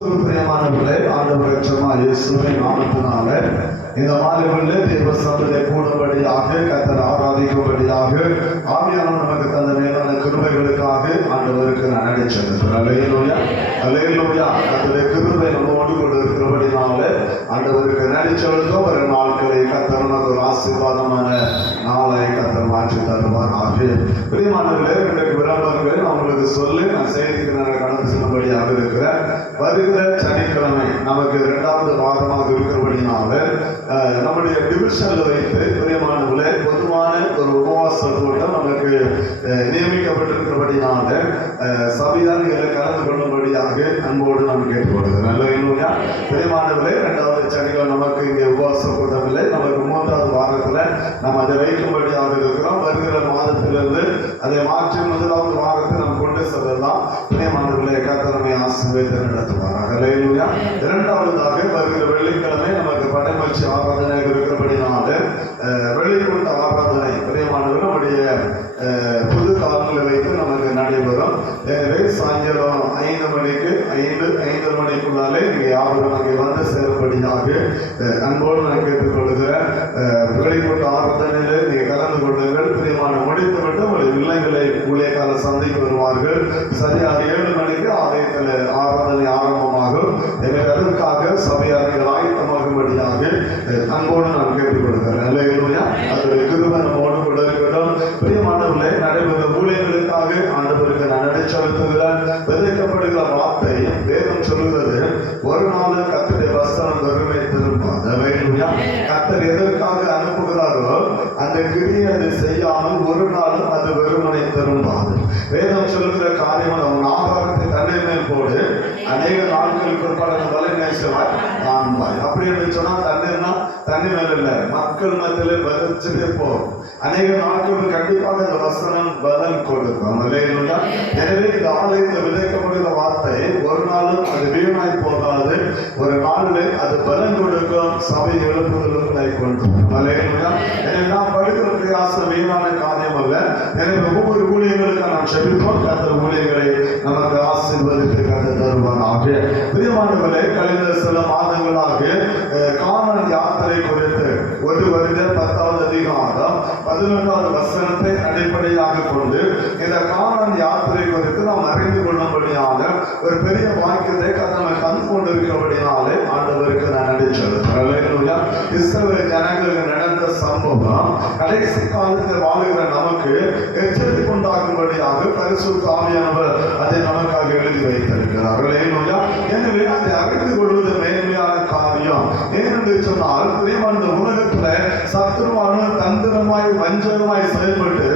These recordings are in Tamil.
பிரியமானவர்களே, ஆண்டவர் இரட்சகராகிய இயேசுவின் நாமத்தினால இந்த மாலையிலே தேவ சபையிலே கூடும்படியாக, கர்த்தரை ஆராதிக்கும்படியாக ஆவியானவர் நமக்கு தந்த மேலான கிருபைகளுக்காக ஆண்டவருக்கு நன்றி செலுத்துகிறேன். அல்லேலூயா, அல்லேலூயா. கர்த்தருடைய கிருபை நம்மோடு கூட இருக்கிறபடினால ஆண்டவருக்கு நன்றி செலுத்தும். ஒரு நாட்களை கர்த்தர் நமக்கு ஒரு ஆசீர்வாதமான நாளை கர்த்தர் மாற்றி தருவாராக. பிரியமானவர்களே, இன்றைக்கு விளம்பரங்களை நான் உங்களுக்கு சொல்லி நான் செய்திக்கு கடந்து செல்லும்படியாக இருக்கிறேன். வருகிற சனிக்கிழமை நமக்கு 2வது வாரமாக இருக்கிறபடினால நம்முடைய டிவிஷன்ல வைத்து பிரியமானவர்களே பொதுவான ஒரு உபவாச கூட்டம் நமக்கு நியமிக்கப்பட்டிருக்கிறபடினால சபையாரிகளை கலந்து கொள்ளும்படியாக அன்போடு நாம் கேட்டுக்கொள்கிறோம். நல்ல பிரியமானவர்களே, 2வது சனிக்கிழமை நமக்கு இங்கே உபவாச கூட்டம் இல்லை. நமக்கு 3வது வாரத்துல நம்ம அதை வைக்கும்படியாக இருக்கிறோம். வருகிற மாதத்திலிருந்து அதை மாற்றி 1வது வாரத்தை நாம் கொண்டு செல்லலாம். பிரியமானவர்களே, கர்த்தரை ஆசீர்வதித்து நடத்துவாராக. அல்லேலூயா. 2வதாக வருகிற வெள்ளிக்கிழமை நமக்கு படைமகிழ்ச்சி ஆராதனை இருக்கிறபடினால வெள்ளிக்கூட்ட ஆராதனை பிரியமானவர்கள் நம்முடைய புது காலங்களை வைத்து நமக்கு நடைபெறும். எனவே சாயங்காலம் 5 மணிக்கு 5:30 மணிக்குள்ளாலே நீங்கள் யாரும் அங்கே வந்து சேரும்படியாக அன்போடு நான் கேட்டுக்கொள்கிறேன். வெளிக்கூட்ட ஆராதனையிலே நீங்கள் கலந்து கொள்ளுங்கள். பிரியமான முடித்துவிட்டு உங்களுடைய இல்லங்களை ஊழியக்கால சந்தைக்கு வருவார்கள். சரியாக 7 மணிக்கு ஆலயத்தில் ஆராதனை ஆரம்பமாகும். எனவே அதற்காக சபையார்கள் ஆயத்தமாகும்படியாக அன்போடு நான் கேட்டுக்கொள்கிறேன். அல்லேலூயா. அதோடைய கிருபை நம்மோடு கூட இருக்கட்டும். பிரியமானவர்களே, நடைபெறும் ஊழியர்களுக்காக ஆண்டவருக்கு நான் நன்றி செலுத்துகிறேன். விதைக்கப்படுகிற வார்த்தை வேதம் சொல்லுகிறது, ஒரு நாள் கர்த்தருடைய வசனம் வெறுமை திரும்பாது. அல்லேலூயா. கர்த்தர் எதற்காக அனுப்புகிறாரோ அந்த கிரியை அதை செய்யாமல் ஒரு நாளும் அது வெறுமனை திரும்பாது. வேதம் சொல்லுகிற காரியம், அவன் ஆகாரத்தை தண்ணீர் மேல் போடு, அநேக நாட்களுக்கு வலை நேசவாய் காண்பாய். அப்படி என்று சொன்னா தண்ணீர்னா தண்ணி மேல இல்லை, மக்கள் மத்தியிலே பதிச்சுட்டே போகும். அநேக நாட்களுக்கு கண்டிப்பாக இந்த வசனம் பலன் கொடுக்கும். அல்லேலூயா. எனவே இந்த ஆலயத்தில் விதைக்கப்படுகிற வார்த்தை ஒரு நாளும் அது வீணாய் போகாது. ஒரு நாளிலே அது பலன் கொடுக்கும். சபை எழுப்புதலுக்கு கொண்டு. அல்லேலூயா. எனவே நாம் படுகிற பிரயாசம் வீணான காரியம் அல்ல. எனவே ஒவ்வொரு ஊழியர்களுக்கு நாம் செபிப்போம். கர்த்தர் ஊழியர்களை நமக்கு ஆசீர்வதித்து கர்த்தர் தருவாராக. பிரியமானவர்களே, கழிந்த சில மாதங்களாக கானான் யாத்திரை குறித்து 1 வருடம் 10வது அதிகாரம் 11வது வசனத்தை அடிப்படையாக கொண்டு இந்த கானான் யாத்திரை குறித்து நாம் அறிந்து கொள்ளும்படியான ஒரு பெரிய வாக்கியத்தை கர்த்தர் தந்து கொண்டிருக்கிறபடினாலே ஆண்டவருக்கு நான் நன்றி செலுத்துகிறேன். இஸ்ரவேல் ஜனங்களுக்கு நடந்த சம்பவம் கடைசி காலத்தில் வாழுகிற நமக்கு எச்சரிக்கை உண்டாகும்படியாக பரிசுத்த ஆவியானவர் அதை நமக்காக எழுதி வைத்திருக்கிறார். எனவே அதை அறிந்து கொள்வது மேன்மையான காரியம். ஏனென்று சொன்னால் பிரியமான உலகத்துல சத்துருவான தந்திரமாய் வஞ்சகமாய் செயல்பட்டு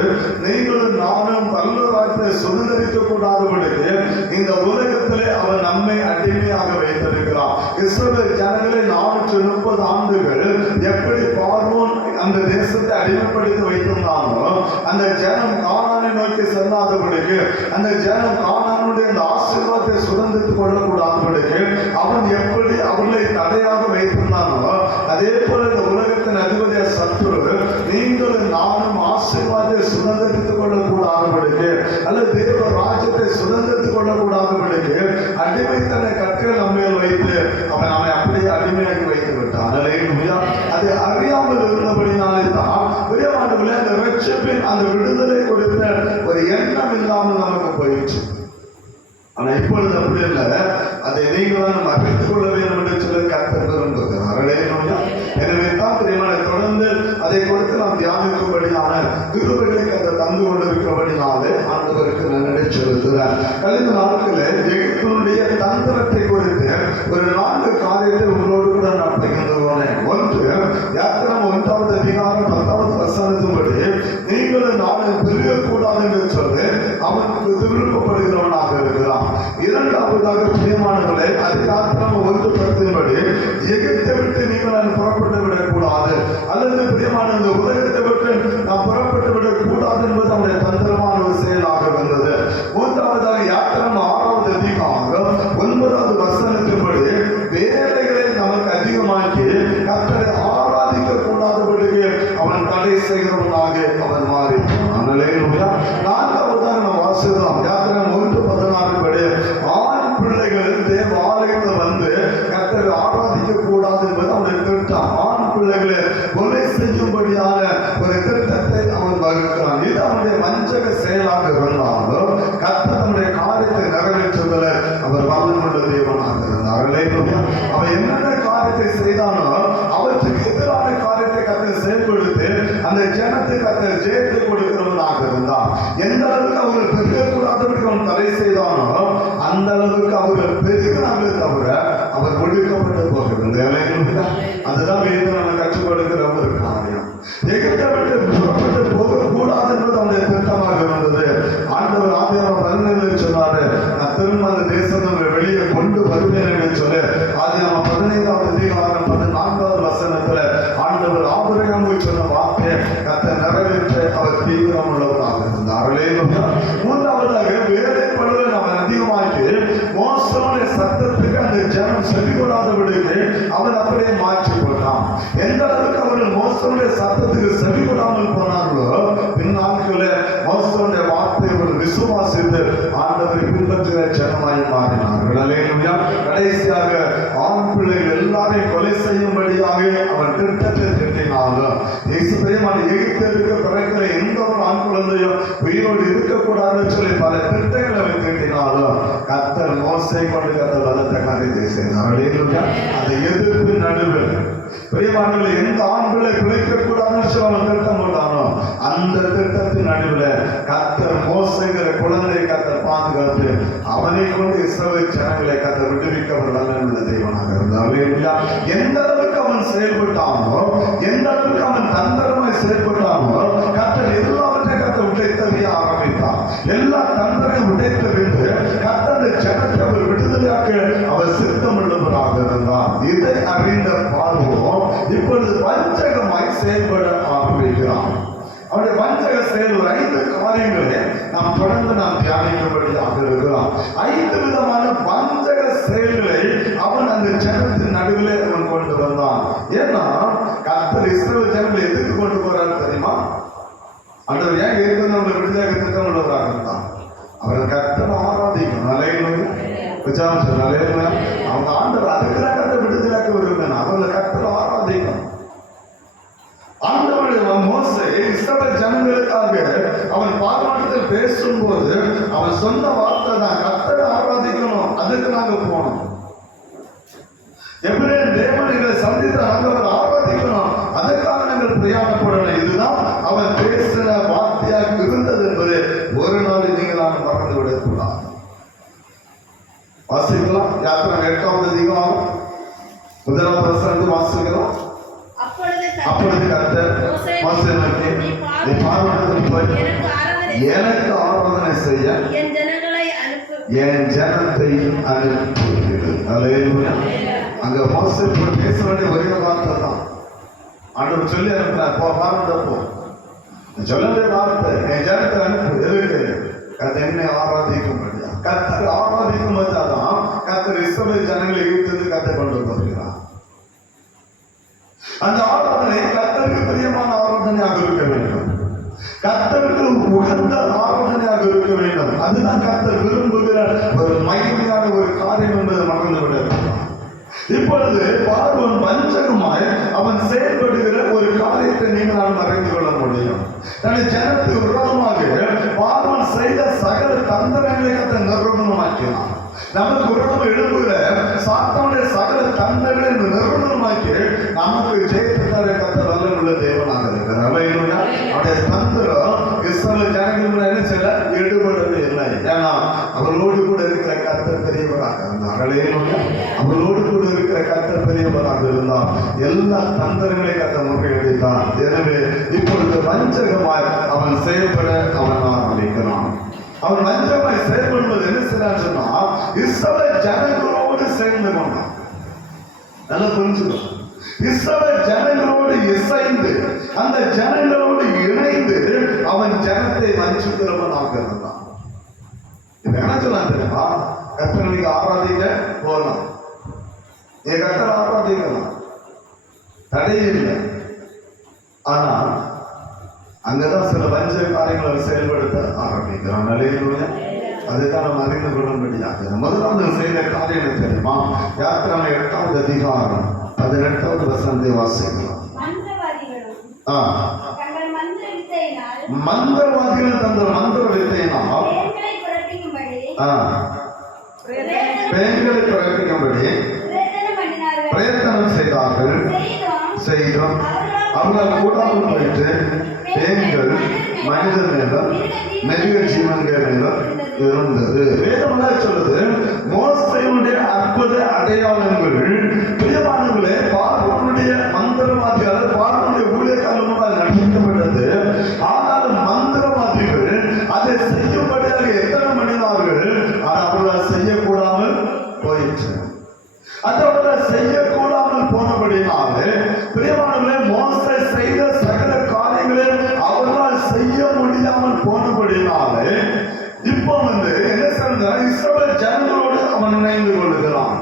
நீங்களும் நானும் பல்லவராஜ்யத்தை சுதந்திரிக்க கூடாதபடிக்கு இந்த உலகத்திலே அவர் நம்மை அடிமையாக வைத்திருக்கிறார். இஸ்ரவேல் ஜனங்களை 430 ஆண்டுகள் எப்படி பார்வோன் அந்த தேசத்தை அடிமைப்படுத்தி வைத்திருந்தானோ அந்த ஜனம் கானானை நோக்கி செல்லாதபடிக்கு, அந்த ஜனம் கானானுடைய அந்த ஆசீர்வாதத்தை சுதந்திரித்துக் கொள்ளக்கூடாதபடிக்கு அவன் எப்படி அவர்களை தடையாக வைத்திருந்தானோ அதே போல இந்த உலகத்தின் அதிபதிய சத்துரு நீங்களும் நானும் ஆசீர்வாதத்தை சுதந்திரித்துக் கொள்ளக்கூடாதபடிக்கு அல்லது தேவ ராஜ்யத்தை சுதந்திரித்துக் கொள்ளக்கூடாதபடிக்கு அடிமைத்தனை கற்கள் நம்மையில் வைத்து அவன் நம்மை அப்படியே அடிமையாக்கி வைத்து விட்டான். அல்லேலூயா. அதை அறியாமல் இருந்தபடினாலே தான் பிரியமானவர்களே, அந்த ரட்சிப்பின் அந்த விடுதலை கொடுத்த ஒரு எண்ணம் இல்லாமல் நமக்கு போயிடுச்சு. ஆனா இப்பொழுது அப்படி இல்லை. அதை நீங்களும் நம்ம அறிந்து கொள்ள வேண்டும் என்று சொல்லி கர்த்தர் விரும்புகிறார். அல்லேலூயா. எனவே தான் பிரியமான தொடர்ந்து அதை கொடுத்து நாம் தியானிக்கும்படியான கிருபைகளை கர்த்தர் தந்து கொண்டிருக்கிறபடினாலே ஆண்டவருக்கு நன்றி செலுத்துகிறார். கழிந்த நாட்களில் எகிப்தினுடைய தந்திரத்தை குறித்து ஒரு 4 காரியத்தை உங்களோடு கூட நான் பகிர்ந்து கொண்டேன். 1, யாத்திராகமம் 1வது அதிகாரம் 10வது வசனத்தின்படி நீங்களும் நானும் பெருகக்கூடாது என்று சொல்லி அவனுக்கு விருப்பப்படுகிறவனாக இருக்கிறான். 2வதாக பிரியமானவர்களே, அதிகாரம் 1:10 எகிப்தை விட்டு நீங்கள் நான் புறப்பட்டு விடக்கூடாது அல்லது பிரியமான இந்த உலகத்தை விட்டு நான் புறப்பட்டு விடக்கூடாது என்பது அவருடைய தந்திரமான ஒரு செயலாக வந்தது. 3வதாக யாத்திராகமம் 6வது அதிகாரம் 9வது வசனத்தின்படி வேலைகளை நமக்கு அதிகமாக்கி கர்த்தரை ஆராதிக்க கூடாதபடிக்கு அவன் தடை செய்கிறவனாக அவன் மாறி. 4வதாக நாம் வாசிக்கிறோம். யாத்திராகமம் 1:16 ஆண் பிள்ளைகள் தேவ ஆலயத்தில் தேவனாக இருந்தார். அவன் என்னென்ன காரியத்தை செய்தானோ அவற்றுக்கு எதிரான காரியத்தை கர்த்தர் செயல்படுத்தி அந்த ஜனத்தை கர்த்தர் ஜெயத்தை கொடுக்கிறவனாக இருந்தார். எந்த அளவுக்கு அவர்கள் பெருகக்கூடாதபடி அவன் தடை செய்தானோ அந்த அளவுக்கு அவர்கள் பெருகிறாங்களே தவிர அவர் ஒடுக்கப்பட்டு போகிறது. அதுதான் வேதம் நம்ம கற்றுக் கொடுக்கிற ஒரு காரியம். எகிப்தை விட்டு புறப்பட்டு போகக்கூடாது என்பது அவருடைய திட்டமாக இருந்தது. ஆண்டவர் ஆதியாகமம் 17 சொன்னாரு, நான் திரும்ப அந்த தேசத்தை வெளியே கொண்டு வருவேன் என்று சொல்லி ஆதியாகமம் 15வது அதிகாரம் 14வது வசனத்துல ஆண்டவர் ஆபிரகாமுக்கு சொன்ன வார்த்தையை கர்த்தர் நிறைவேற்ற அவர் தீவிரம் உள்ளவராக இருந்தார். மூன்றாவதாக வேலை பழுவை அவன் அதிகமாக்கி மோசமான சத்தத்துக்கு அந்த ஜனம் செவிகொடாதபடிக்கு அவன் அப்படியே மாற்றி போட்டான். எந்த அளவுக்கு அவர்கள் மோசமான சத்தத்துக்கு செவிகொடாமல் போனார்களோ பின்னாட்கள மோசமான வார்த்தையை ஒரு விசுவாசித்து ஆண்டவரை பின்பற்றுகிற ஜனமாய் மாறினார்கள். கடைசியாக ஆண் பிள்ளைகள் எல்லாரையும் கொலை செய்யும்படியாக அவன் திட்டத்தை திட்டினாலும் எகிப்திற்கு பிறக்கிற எந்த ஒரு ஆண் குழந்தையும் உயிரோடு இருக்கக்கூடாதுன்னு சொல்லி பல திட்டங்களை அவன் திட்டினாலும் கர்த்தர் மோசை கொண்டு கர்த்தர் பலத்த காரியத்தை செய்தார். அந்த எதிர்ப்பு நடுவில் பிரியமானவர்களே, எந்த ஆண்களை பிழைக்க கூடாதுன்னு சொல்லி அவன் திட்டம் போட்டானோ அந்த திட்டத்தின் நடுவில் கர்த்தர் மோசைங்கிற குழந்தையை கர்த்தர் பாதுகாத்து அவனை கொண்டு இஸ்ரவேல் ஜனங்களை கர்த்தர் விடுவிக்க ஒரு வல்லமையுள்ள தேவனாக இருந்தார். எந்த அளவுக்கு அவன் செயல்பட்டானோ, எந்த அளவுக்கு அவன் தந்திரமாய் செயல்பட்டானோ கர்த்தர் எல்லாவற்றையும் கர்த்தர் உடைத்தறிய ஆரம்பித்தார். எல்லா தந்திரையும் உடைத்த பின்பு கர்த்தர் ஜனத்தை அவர் விடுதலையாக்க அவர் சித்தம் உள்ளவராக இருந்தார். இதை அறிந்த பார்வோம் இப்பொழுது வஞ்சகமாய் செயல்பட ஆரம்பிக்கிறான். அவருடைய வஞ்சக செயல் ஒரு 5 காரியங்களை நாம் தொடர்ந்து தியானிக்கும்படியாக இருக்கிறோம். 5 விதமான வஞ்சக செயல்களை அவன் அந்த ஜனத்தின் நடுவிலே அவன் கொண்டு வந்தான். ஏன்னா கர்த்தர் இஸ்ரவேல் ஜனங்களை எதுக்கு கொண்டு போறாரு தெரியுமா? ஆண்டவர் ஏன் ஏற்கனவே நம்ம விடுதலையாக திட்டம் உள்ளவராக இருந்தான். அவரை கர்த்தரை ஆராதிக்கணும். அவங்க ஆண்டவர் அதுக்குதான் கர்த்தர் விடுதலையாக்க விரும்பினான். அவங்களை கர்த்தரை ஆராதிக்கணும். ஆண்டவருடைய மோசே இஸ்ரவேல் ஜனங்களுக்காக அவன் பார்வானிடத்தில் பேசும்போது அவன் சொன்ன வார்த்தை தான், கர்த்தரை ஆராதிக்கணும், அதுக்கு நாங்க போனோம். எபிரேயர் தேவனைகளை சந்தித்த நாங்கள் ஆராதிக்கணும், அதற்காக நாங்கள் பிரயாணப்படணும். இதுதான் அவன் பேசின வார்த்தையாக இருந்தது என்பது ஒரு நாள் நீங்கள் மறந்து விடக்கூடாது. வாசிக்கலாம். யாத்திரை 8வது அதிகாரம் 1வது வசனம் வாசிக்கலாம். அப்பொழுது கர்த்தர் மோசேயை நோக்கி, நீ பார்வோனிடத்தில் போய் எனக்கு ஆராதனை செய்ய என் ஜனத்தை அனுப்பு. அங்க மோசே பேச வேண்டிய ஒரே வார்த்தை தான். ஆண்டவர் சொல்லி அனுப்புறார், போ பார்வோனிடம் போ. சொல்ல வேண்டிய வார்த்தை, என் ஜனத்தை அனுப்பு. எதுக்கு? கர்த்தர் என்னை ஆராதிக்கும்படியா. கர்த்தர் ஆராதிக்கும் போதுதான் கர்த்தர் இஸ்ரவேல் ஜனங்களை எகிப்திலிருந்து கர்த்தர் கொண்டு வருகிறார். அந்த ஆராதனை கர்த்தருக்கு பிரியமான ஆராதனையாக இருக்க வேண்டும். கர்த்தருக்கு உகந்த ஆராதனையாக இருக்க வேண்டும். அதுதான் கர்த்தர் விரும்புகிற ஒரு மகிமையான ஒரு காரியம் என்பதை மறந்து விட. இப்பொழுது பார்வோன் வஞ்சகமாய் அவன் செயல்படுகிற ஒரு காரியத்தை நீங்கள் அறிந்து கொள்ள முடியும். ஜனத்துக்கு விரோதமாக பார்வோன் செய்த சகல தந்திரங்களை கர்த்தர் நிரூபணமாக்கினான். நமக்கு விரோதம் எழுப்புகிற சாத்தானுடைய சகல தந்திரங்களை நிரூபணமாக்கி நமக்கு ஜெயத்தை கர்த்தர் வல்லமையுள்ள தேவனாக இருக்கிறார். அவருடைய தந்திரம் இஸ்ரவேல் ஜனங்கள் என்ன செய்யல, ஈடுபடவே இல்லை. ஏன்னா அவர்களோடு கூட இருக்கிற கர்த்தர் பெரியவராக இருந்தார். அவர்களோடு கூட இருக்கிற கர்த்தர் பெரியவராக இருந்தார். எல்லா தந்திரங்களை கர்த்தர் முறையடித்தார். எனவே இப்பொழுது வஞ்சகமாய் அவன் செயல்பட அவன் ஆரம்பிக்கிறான். அவன் வஞ்சகமாய் செயல்படுவது என்ன செய்யறான்னு சொன்னா, இஸ்ரவேல் ஜனங்களோடு சேர்ந்து கொண்டான். நல்லா புரிஞ்சுக்கணும். இஸ்ரவேல் ஜனங்களோடு இசைந்து அந்த ஜனங்களோடு இணைந்து அவன் ஜனத்தை வஞ்சிக்கிறவனாக இருந்தான். இப்ப என்ன சொல்லலாம் தெரியுமா? கர்த்தரை நீங்க ஆராதிக்க போகலாம், என் கர்த்தரை ஆராதிக்கலாம், தடையே இல்லை. ஆனா அங்கதான் சில வஞ்ச காரியங்களை செயல்படுத்த ஆரம்பிக்கிறான். அதுதான் நம்ம அறிந்து கொள்ளும்படியாக முதலாவது செய்த காரியம் தெரியுமா? யாத்திரை 8வது அதிகாரம் 18வது வசனத்தை வாசிக்கலாம். மந்திரவாதிகள் தந்த மந்திர வித்தையினால் பெண்களை பிறப்பிக்கும்படி பிரயத்தனம் செய்தார்கள். செய்தோம் அவர்கள் கூடாமல் போயிட்டு பெண்கள் மனிதர் மேலும் மிருக ஜீவன்கள் மேலும் இருந்தது. வேதமாக சொல்லுது, மோசேயுடைய அற்புத அடையாளங்கள் பிரியமானவர்களே பார்வோனுடைய மந்திரவாதிகள் பார்வோனுடைய ஊழியக்காரர்களால் நடத்தப்பட்டது. ஆனாலும் மந்திரவாதிகள் அதை செய்யும்படியாக எத்தனை மனிதர்கள் அவர்களால் செய்யக்கூடாமல் போயிற்று. அதோட செய்யக்கூடாமல் போனபடினாலே பிரியமானவர்களே மோசே செய்த சகல காரியங்களை அவர்களால் செய்ய முடியாமல் போனபடினாலே இப்போ என்ன சொல்ற, இஸ்ரவேல் ஜனங்களோடு அவன் இணைந்து கொள்ளுகிறான்.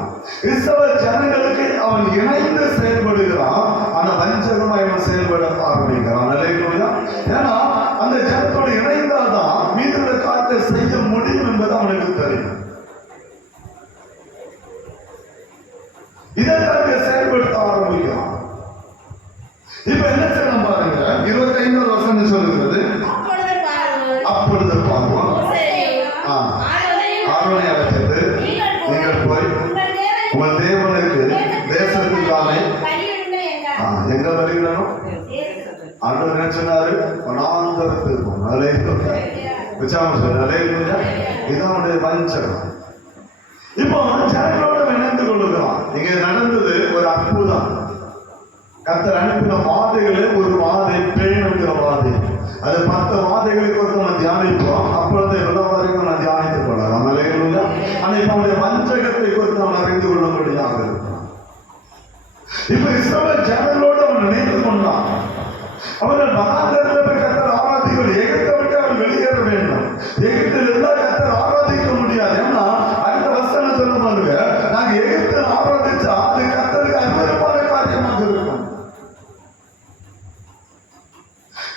இஸ்ரவேல் ஜனங்களுக்கு அவன் இணைந்து செயல்படுகிறான். ஆனா வஞ்சகமாய் அவன் செயல்பட ஆரம்பிக்கிறான். ஏன்னா அந்த ஜனத்தோடு இணைந்தால்தான் மீதுள்ள காரியத்தை செய்ய முடியும் என்பது அவனுக்கு தெரியும். இதற்காக செயல்படுத்த ஆரம்பிக்கிறான். இப்ப என்ன செய்யணும் பாருங்க, 25 வசனம் சொல்லுகிறது, அப்பொழுது பார்ப்போம் ஆரோனை அழைத்தது, நீங்கள் போய் உங்கள் தேவனுக்கு தேசத்துக்கான எங்க வருகிறோம் ஆண்டவர் என்ன சொன்னாரு, வனாந்தரத்துக்கு இதனுடைய வஞ்சகம். இப்போ ஜனங்களோட இணைந்து கொள்ளுகிறான். இங்க நடந்தது ஒரு அற்புதம். கர்த்தர் அனுப்பின வாதைகளே ஒரு வாதை, பேணுங்கிற வாதை. அது 10 வாதைகளை குறித்து நம்ம தியானிப்போம். அப்பொழுது எல்லா வரைக்கும் நான் தியானித்துக் கொள்ளலாம். ஆனா இப்ப அவனுடைய வஞ்சகத்தை குறித்து அவன் அறிந்து கொள்ளும்படியாக இருக்கிறான். இப்ப இஸ்ரவேல் ஜனங்களோடு அவன் நினைத்து கொண்டான். அவர்கள் வனாந்தரத்தில் போய் கர்த்தர் ஆராதிக்க, எகிப்தை விட்டு அவன் வெளியேற வேண்டும். எகிப்தில் இருந்தால் கர்த்தர் ஆராதிக்க முடியாது. ஏன்னா அடுத்த வசனம் சொல்லுவாங்க, நாங்க எகிப்தில் ஆராதிச்சா அது கர்த்தருக்கு அருவருப்பான காரியமாக இருக்கும்.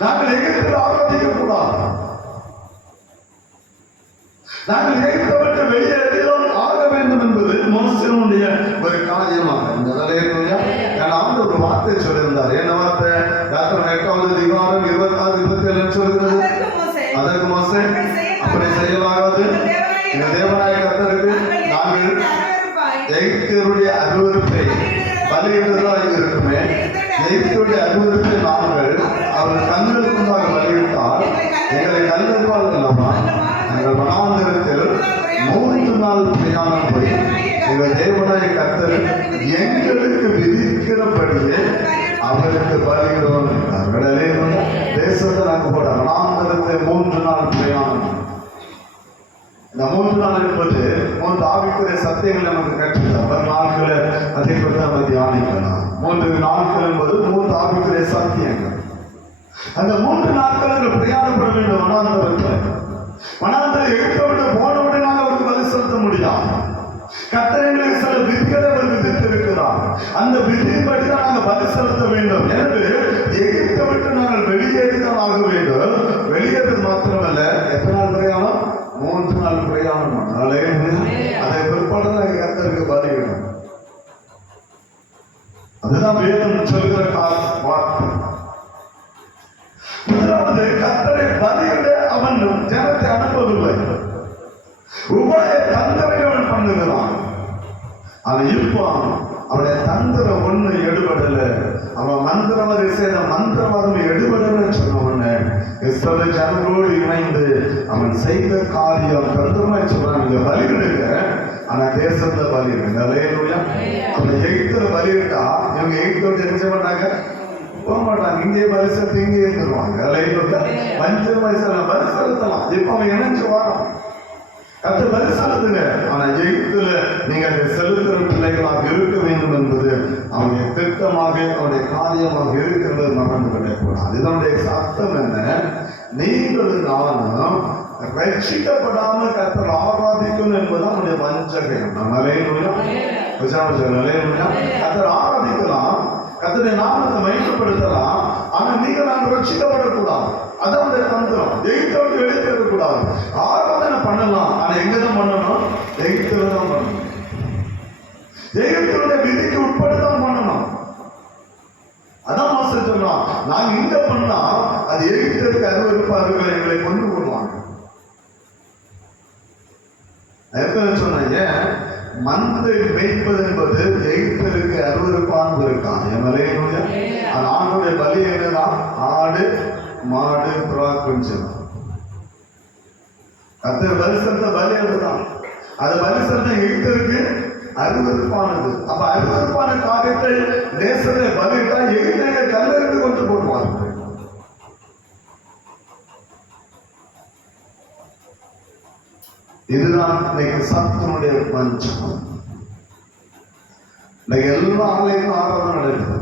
நாங்கள் எகிப்தில் ஆராதிக்க கூடாது. நாங்கள் எகிப்தை விட்டு வெளியேறிதான் ஆக வேண்டும் என்பது மோசேயுடைய ஒரு காரியமாக இருந்தது. ஒரு வார்த்தை சொல்லியிருந்தார். என்ன வார்த்தை? யாத்திரை 8வது அதிகாரம் 26, 27 சொல்கிறது. அதற்கு மோசே, அப்படி செய்யலாகாது, இந்த தேவனாய கர்த்தருக்கு நாங்கள் எகிப்தியருடைய அருவருப்பை பலியிடுவதாக இருக்குமே, எகிப்தியருடைய அருவருப்பை நாங்கள் அவர்கள் கண்களுக்கு முன்பாக பலியிட்டால் எங்களை கல்லுப்பால் அல்லவா, எங்கள் வனாந்தரத்தில் 3 நாள் பிரயாணம் போய் எங்கள் தேவனாய கர்த்தர் எங்களுக்கு விதிக்கிறபடியே அவருக்கு பலியிடுவோம் என்றார். தேசத்தை நாங்கள் போட வனாந்தரத்தை 3 நாள் பிரயாணம். இந்த 3 நாள் என்பது 3 ஆவிக்குரிய சத்தியங்கள் நமக்கு கற்றுத்தரும் நாட்களை அதை குறித்து நம்ம தியானிக்கலாம். 3 நாட்கள் என்பது 3 ஆவிக்குரிய சத்தியங்கள். அந்த 3 நாட்கள் பிரயாணப்பட வேண்டும் வனாந்தரத்தில். வனாந்தரம் எகிப்தை விட்டு போனவுடனே நாங்கள் அவருக்கு பலி செலுத்த முடியாது. கர்த்தருக்கு சில விதிகளை அவர் விதித்திருக்கிறார். அந்த விதியின்படி தான் நாங்கள் பலி செலுத்த வேண்டும். எனவே எகிப்தை விட்டு நாங்கள் வெளியேறிதான் ஆக வேண்டும். வெளியேறது மாத்திரமல்ல, எத்தனை நாள் பிரயாணம்? 3 நாள் பிரயாணம். அதை பிற்பாடு கர்த்தருக்கு பலியிடும். அதுதான் வேதம் சொல்கிற வார்த்தை. முதலாவது கர்த்தரை பலியிட அவன் ஜனத்தை அனுப்பவில்லை, உபாய தந்திரங்கள் பண்ணுகிறான். அவன் இருப்பான், அவனுடைய தந்திரம் ஒண்ணு எடுபடல. அவன் மந்திரவாதி செய்த மந்திரவாதம் எடுபடல சொன்ன உடனே இஸ்ரவேல் ஜனங்களோடு இணைந்து அவன் செய்த காரியம் தந்திரமாய் சொல்றான், நீங்க பலியிடுங்க, ஆனா தேசத்தை பலியிடுங்க. அவனை எகிப்துல பலியிட்டா இவங்க எகிப்தோடு என்ன செய்ய மாட்டாங்க, போக மாட்டாங்க. இங்கே பலி செலுத்தி இங்கே இருந்துருவாங்க. பஞ்சமாய் பலி செலுத்தலாம். இப்ப அவன் இணைஞ்சு வாரம் கர்த்தர் பலி செலுத்துங்க, ஆனா எகிப்துல நீங்க அதை செலுத்துற பிள்ளைகளாக இருக்க வேண்டும் என்பது அவனுடைய திட்டமாக அவனுடைய காரியமாக இருக்கிறது மறந்து விடக்கூடாது. இதனுடைய சத்தம் என்ன? நீங்களும் நானும் ரட்சிக்கப்படாமல் கர்த்தர் ஆராதிக்கணும் என்பது அவனுடைய வஞ்சகம். கர்த்தர் ஆராதிக்கலாம், கர்த்தருடைய நாமத்தை மையப்படுத்தலாம், ஆனா நீங்கள் நாங்கள் ரட்சிக்கப்படக்கூடாது. அதான் தந்திரம். எகிப்தோடு வெளியேறக்கூடாது. ஆராதனை பண்ணலாம், ஆனா எங்கதான் பண்ணணும்? எகிப்துல தான் பண்ணணும். எகிப்துடைய விதிக்கு உட்பட்டுதான் பண்ணணும். அதான் மோசே சொன்னான், நாங்க இங்க பண்ணா அது எகிப்திற்கு அருவருப்பார்கள் எங்களை கொண்டு போடுவாங்க. சொன்னேன், மந்தை மேய்ப்பது என்பது எகிப்திற்கு அருவருப்பானது இருக்கான். அந்த ஆண்டுடைய பலி என்னதான்? ஆடு, மாடு, புறா, குஞ்சம். கர்த்தர் பலி செலுத்த பலி அதுதான். அது பலி செலுத்த எகிப்திற்கு அருவருப்பானது. அப்ப அருவருப்பான காரியத்தை தேசத்தை பலியிட்டா எகிப்தியர்கள் கல்லெறிந்து கொண்டு போடுவார்கள். இதுதான் இன்னைக்கு சத்துனுடைய பஞ்சம். இன்னைக்கு எல்லா ஆலயமும் ஆராதனை நடக்குது.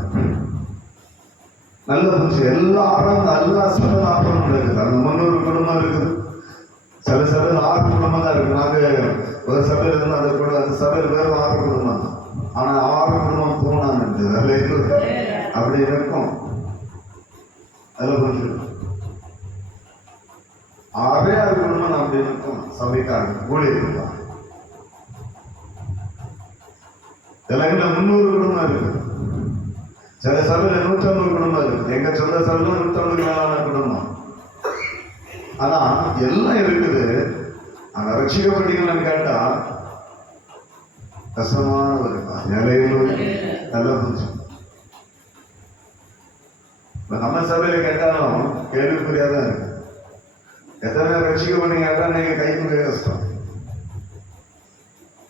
நல்ல புரிச்சு எல்லா நல்ல சபை ஆராதனை நடக்குது. அந்த 300 குடும்பம் இருக்குது. சில சபையில் 6 குடும்பம் தான் இருக்கு. நாங்க ஒரு சபையில் இருந்தா அந்த சபையில் வேறு 6 குடும்பம் தான். ஆனா 6 குடும்பம் தூணான்னு அப்படி இருக்கும். அதில் புரிஞ்சு 6 குடும்பம் அப்படி இருக்கும். சபைக்காரங்க ஊழியர்கள் இதெல்லாம் 300 குடும்பம் இருக்கு. சில சபையில் 150 குடும்பம் இருக்கு. எங்க சொந்த சபையில 150 மேலான குடும்பம். ஆனா எல்லாம் இருக்குது. ஆனா ரட்சிக்கப்பட்டீங்கன்னு கேட்டா கஷ்டமான ஒரு நிலையிலும் நல்ல புரிஞ்சு. நம்ம சபையில கேட்டாலும் கேள்விக்குறியாதான் இருக்கு. எத்தனை ரட்சிக்கப்பட்டீங்க கேட்டா நீங்க கைக்கு கஷ்டம்.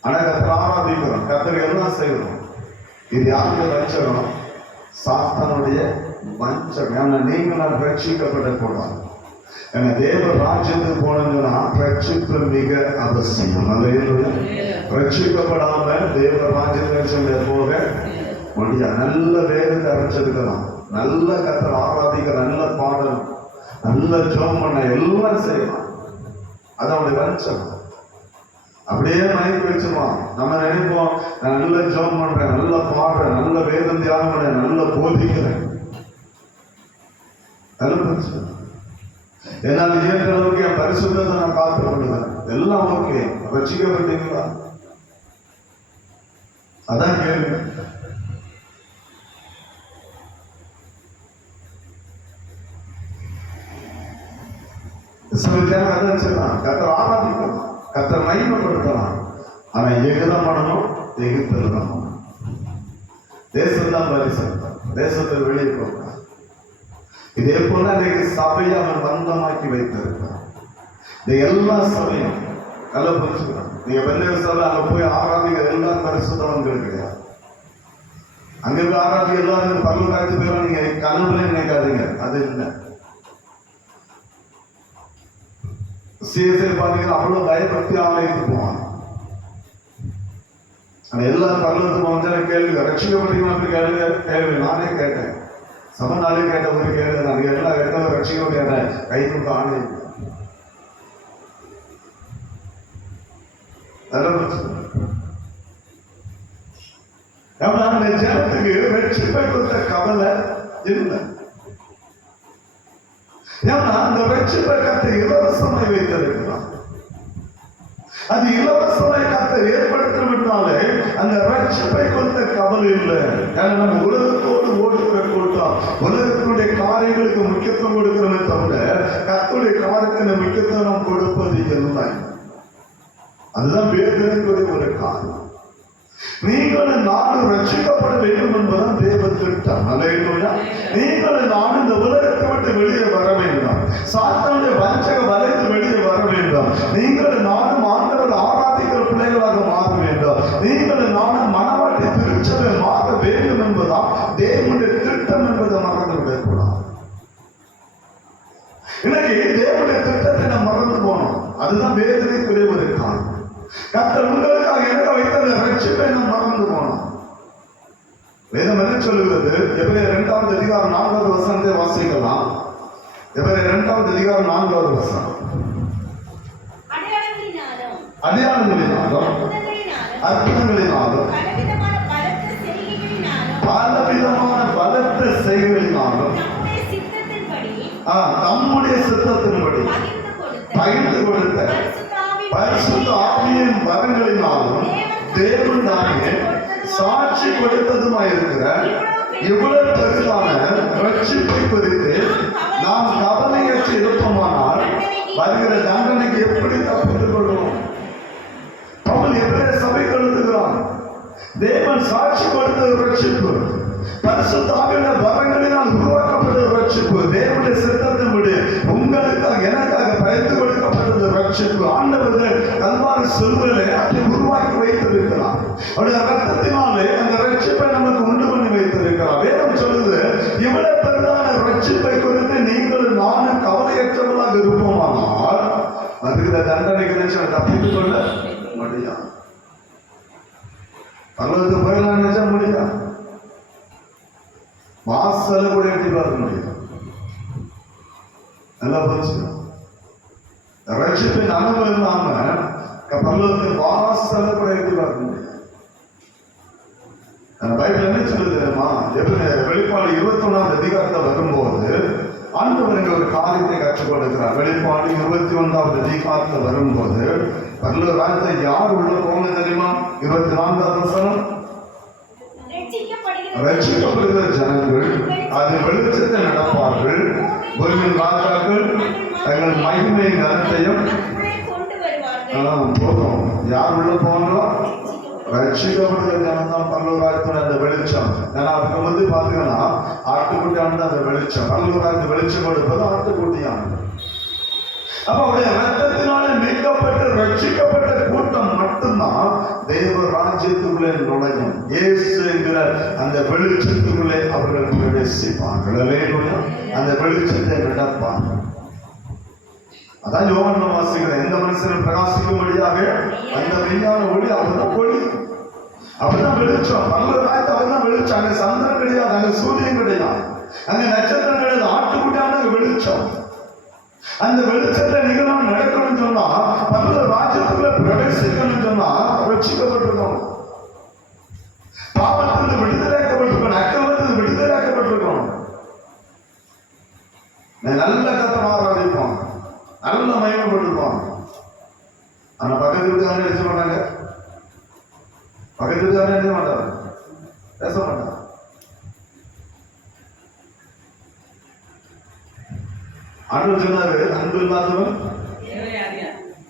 ஆனா கர்த்தரை ஆராதிக்கிறோம், கர்த்தரை எல்லாம் செய்யறோம். இது யாருடைய வஞ்சகம்? சாத்தானுடைய வஞ்சகம். ஏன்னா நீங்க நான் ரட்சிக்கப்பட கூடாது. ஏன்னா தேவ ராஜ்யத்துக்கு போனோம்னா ரட்சிப்பு மிக அவசியம். ரட்சிக்கப்படாம தேவ ராஜ்யத்தை போக முடியாது. நல்ல வேதத்தை அரைச்சிருக்கலாம், நல்ல கர்த்தரை ஆராதிக்க, நல்ல பாடல், நல்ல ஜோம் பண்ண, எல்லாம் செய்யலாம். அது அவனுடைய வஞ்சகம். அப்படியே மயக்கி வச்சிருவான். நம்ம நினைப்போம் நான் நல்ல ஜோம் பண்றேன், நல்ல பாடுறேன், நல்ல வேதம் தியானம் பண்ணேன், நல்ல போதிக்கிறேன். என்னால் இயன்ற அளவுக்கு என் பரிசுத்தத்தை நான் காத்துக் கொள்ளுவேன். எல்லாம் ஓகே. ரட்சிக்கப்பட்டீங்களா? அதான் கேள்வி. கர்த்தரை ஆராதிக்கலாம், கர்த்தரை மகிமைப்படுத்தலாம். ஆனா எகுதான் பண்ணணும், எகிப்தில்தான் பண்ணணும். தேசத்தான் பலி செலுத்தணும், தேசத்தில் வெளியே போகணும். இதே போல இன்னைக்கு சபையை அவன் பந்தமாக்கி வைத்திருக்கிறான். இந்த எல்லா சபையும் நல்லா புரிஞ்சுக்கிறான். நீங்க வெள்ளை சபை அங்க போய் ஆராதிக்கிற எல்லா பரிசுத்தவன்கள் கிடையாது. அங்க போய் ஆராதி எல்லாரும் பல்வேறு பேரும் நீங்க கனவுல நினைக்காதீங்க. அது இல்லை. சிஎஸ்ஐ பாத்தீங்கன்னா அவ்வளவு பயபக்தி ஆலயத்துக்கு போவாங்க. எல்லாரும் பல்லவத்துக்கு போவாங்க. கேள்வி ரட்சிக்கப்பட்டீங்கன்னா கேள்வி நானே கேட்டேன். சமநாளே கேட்ட ஒரு கேள்வி. நான் எல்லா இடத்துல ரட்சிக்கப்பட்ட கை கொடுத்த ஆணை ஜனத்துக்கு ரட்சிப்பை கொடுத்த கவலை இல்லை. ஏன்னா அந்த ரட்சிப்பை கத்தை இலவசமாய் வைத்திருக்கிறான். அது இலவசமாய் கத்தை ஏற்படுத்தினாலே அந்த ரட்சிப்பை கொடுத்த கவலை இல்லை. ஏன்னா நம்ம உலகத்தோடு ஓடுகிற கூட்டம், உலகத்தினுடைய காரியங்களுக்கு முக்கியத்துவம் கொடுக்கிறோமே தவிர கர்த்தருடைய காரியത്തിന് முக்கியத்துவம் நாம் கொடுப்பது இல்லை. அதுதான் வேதனைக்குரிய ஒரு காரணம். நீங்களும் நானும் ரட்சிக்கப்பட வேண்டும் என்பதுதான் தேவ திட்டம். நீங்களும் நானும் இந்த உலகத்தை விட்டு வெளியே வர வேண்டாம். சாத்தானுடைய வஞ்சக வலைத்து வெளியே வர வேண்டாம். நீங்களும் நானும் ஆண்டவர் ஆராதிக்கிற பிள்ளைகளாக மாற வேண்டாம். நீங்களும் நானும் மனவாட்டி திருச்சபை மாற வேண்டும் என்பதுதான் தேவனுடைய திட்டம் என்பதை மறந்து விடக்கூடாது. இன்னைக்கு தேவனுடைய திட்டத்தை நாம் மறந்து போனோம். அதுதான் வேதனைக்குரிய ஒரு காரணம். கர்த்தர் உங்களுக்காக எனக்கு வைத்த ரட்சிப்பை நாம் மறந்து போனோம். வேதம் என்ன சொல்லுகிறது? எபிரேயர் 2வது அதிகாரம் 4வது வசனத்தை வாசிக்கலாம். எபிரேயர் 2வது அதிகாரம் 4வது வசனம். அடையாளங்களினாலும் அற்புதங்களினாலும் பலவிதமான பலத்த செய்கைகளினாலும் நம்முடைய சித்தத்தின்படி பகிர்ந்து கொடுத்த பரிசுத்த ஆவியின் வரங்களினாலும் தேவன் தானே சாட்சி கொடுத்ததுமாயிருக்கிற இவ்வளவு பெரிதான ரட்சிப்பை குறித்து நாம் கவலையற்று இருப்போமானால் வருகிற தண்டனைக்கு எப்படி தப்பித்துக் கொள்வோம்? பவுல் பவுல் எபிரேய சபைக்கு எழுதுகிறான், தேவன் சாட்சி கொடுத்த ரட்சிப்பு, பரிசுத்த ஆவியான வரங்களினால் உருவாக்கப்பட்ட ரட்சிப்பு, தேவனுடைய சித்தத்தின்படி உங்களுக்காக எனக்காக பயந்து கொடுக்கப்பட்டது ரட்சிப்பு. ஆண்டவர் கல்வாரி சிலுவையிலே அதை உருவாக்கி வைத்திருக்கிறார். அவருடைய ரத்தத்தினாலே அந்த ரட்சிப்பை நமக்கு உண்டு பண்ணி வைத்திருக்கிறார். வேதம் சொல்லுது, இவ்வளவு பெரிதான ரட்சிப்பை குறித்து நீங்கள் நானும் கவலையற்றவர்களாக இருப்போமானால் அதுக்கு தண்டனை கிடைச்ச தப்பித்துக் கொள்ள முடியாது. பரலோகத்துக்கு போயிடலாம் நினைச்சா முடியாது. வாசல கூட எட்டி பார்க்க முடியாது. நல்லா புரிஞ்சுக்கணும். ரட்சிப்பின் அனுபவம் இல்லாம பரலோகத்தின் வாசல கூட எட்டி பார்க்க முடியாது. பைபிள் என்ன சொல்லுது தெரியுமா? வெளிப்பாடு 21ஆம் அதிகாரத்தை வரும்போது ஆண்டவர் ஒரு காரியத்தை கற்றுக் கொடுக்கிறார். வெளிப்பாடு 21ஆம் அதிகாரத்தை வரும்போது பரலோக ராஜ்யத்தை யார் உள்ள போங்க தெரியுமா? 24ஆம் வசனம், ரட்சிக்கப்படுகிற ஜனங்கள் அது வெளிச்சத்தை நடப்பார்கள், பூமியின் ராஜாக்கள் தங்கள் மகிமை கனத்தையும். போதும், யார் உள்ள போவாங்களோ ரட்சிக்கப்படுகிற ஜனம் தான் பரலோகராஜ்யத்தோட அந்த வெளிச்சம். ஏன்னா அதுக்கு வந்து பாத்தீங்கன்னா ஆட்டுக்குட்டியானது அந்த வெளிச்சம். பரலோகராஜ்யத்தை வெளிச்சம் கொடுப்பது ஆட்டுக்குட்டியானது. அப்ப அவருடைய ரத்தத்தினாலே மீட்கப்பட்டு ரட்சிக்கப்பட்ட கூட்டம் மட்டும்தான் தேவ ராஜ்யத்துக்குள்ளே நுழையும். இயேசு என்கிற அந்த வெளிச்சத்துக்குள்ளே அவர்கள் பிரவேசிப்பார்கள். அந்த வெளிச்சத்தை நடப்பார்கள். அதான் யோவான்ல வாசிக்கிற, எந்த மனுஷனும் பிரகாசிக்கும்படியாக அந்த விஞ்ஞான ஒளி அவர்தான் ஒளி, அவர்தான் வெளிச்சம். பரலோகராஜ்யத்தை அவர்தான் வெளிச்சம். அங்க சந்திரன் கிடையாது, அங்க சூரியன் கிடையாது, அங்க நட்சத்திரம் கிடையாது, ஆட்டுக்குட்டியான வெளிச்சம். அந்த வெளிச்சத்தை நீங்க நாம் நடக்கணும்னு சொன்னா, பரலோக ராஜ்யத்துக்குள்ள பிரவேசிக்கணும்னு சொன்னா ரட்சிக்கப்பட்டிருக்கணும். பாவத்திலிருந்து விடுதலையாக்கப்பட்டிருக்கணும், அக்கிரமத்திலிருந்து விடுதலையாக்கப்பட்டிருக்கணும். நல்ல கத்தனை ஆராதிப்போம், நல்ல மகிமைப்பட்டிருப்போம். ஆனா பக்கத்து வீட்டுக்காரங்க பேச மாட்டாங்க, பக்கத்து வீட்டுக்காரங்க என்ன மாட்டாங்க, பேச மாட்டாங்க. ஆண்டவர் சொன்னாரு, அன்பு இல்லாதவன்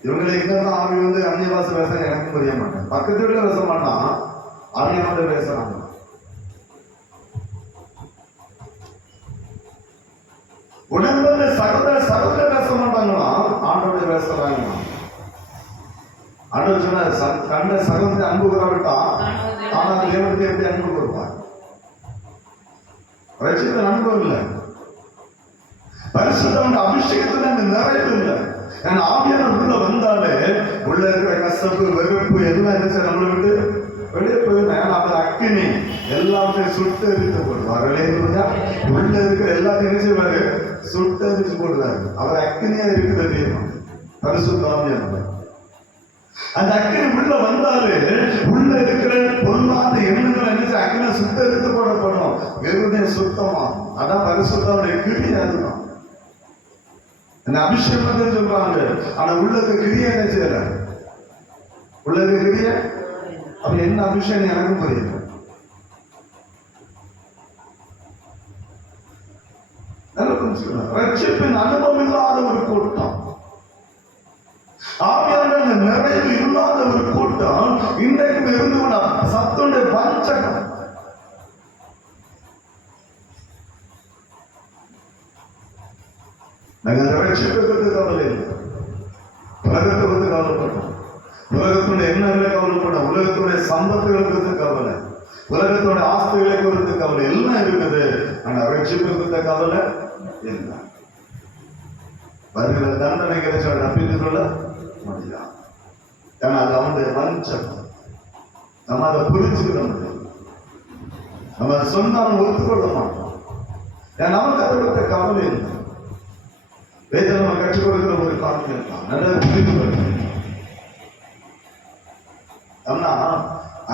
இவங்களை எங்கதான் ஆவி வந்து அந்நிய பாஷை பேச எனக்கு புரிய மாட்டேன். பக்கத்து வீட்டுல பேச மாட்டான், ஆவிய மட்டும் பேசுறாங்க. உடம்பு சகோதர பேச மாட்டாங்களா, ஆண்டோட பேசுறாங்க. ஆண்டவர் சொன்னார், கண்ட சகோதரி அன்பு கூறவிட்டா ஆனால் தேவனுக்கு எப்படி அன்பு கூறுவார்? ரட்சிப்பின் அனுபவம் இல்லை, பரிசுத்தமான அபிஷேகத்துல அந்த நிறைவு இல்லை. ஏன்னா ஆவியானவர் உள்ள வந்தாலே உள்ள இருக்கிற கசப்பு வெறுப்பு எல்லாம் இருந்துச்சு நம்மளை விட்டு வெளியே போயிருந்தேன். ஏன்னா அவர் அக்கினி எல்லாத்தையும் சுட்டு எரித்து போடுவார். உள்ள இருக்கிற எல்லாத்தையும் என்ன செய்வாரு? சுட்டு எரிச்சு போடுவாரு. அவர் அக்கினியா இருக்குது தெரியுமா? பரிசுத்த ஆவியானவர் அந்த அக்கினி உள்ள வந்தாலே உள்ள இருக்கிற பொருளாத எண்ணங்கள் என்ன அக்கினி சுட்டு எரித்து போடப்படும். வெறுடைய சுத்தமா, அதான் பரிசுத்தமுடைய கிரியை. அதுதான் என்ன அபிஷேகம் சொல்றாங்க. ஆனா உள்ளது கிரியை என்ன செய்யல, உள்ளது கிரிய. அப்ப என்ன அபிஷேகம் எனக்கும் புரியல. ரட்சிப்பின் அனுபவம் இல்லாத ஒரு கூட்டம், ஆவியான நிறைவு இல்லாத ஒரு கூட்டம் இன்றைக்கும் இருந்து கூட சத்துடைய பஞ்சகம். நாங்கள் அந்த ரட்சிப்பதற்கு கவலை இல்லை, உலகத்தை வந்து கவலைப்பட்டோம், உலகத்துடைய எண்ணங்களை கவலைப்பட்டோம், உலகத்துடைய சம்பத்துகளுக்கு கவலை, உலகத்துடைய ஆஸ்திகளை குறித்து கவலை எல்லாம் இருக்குது. ஆனா ரட்சிப்பதற்கு கவலை இல்லை. வருகிற தண்டனை கிடைச்சா தப்பித்துக் கொள்ள முடியாது. ஏன்னா அது அவனுடைய வஞ்சம். நம்ம அதை புரிஞ்சுக்கிட முடியும். நம்ம அதை சொன்னாலும் ஒத்துக்கொள்ள மாட்டோம். ஏன்னா நமக்கு அதை பற்றி கவலை இல்லை. வேதனை நம்ம கற்றுக் கொடுக்கிற ஒரு காரணம் தான் நல்ல புரிந்து கொள்ளும். ஆனா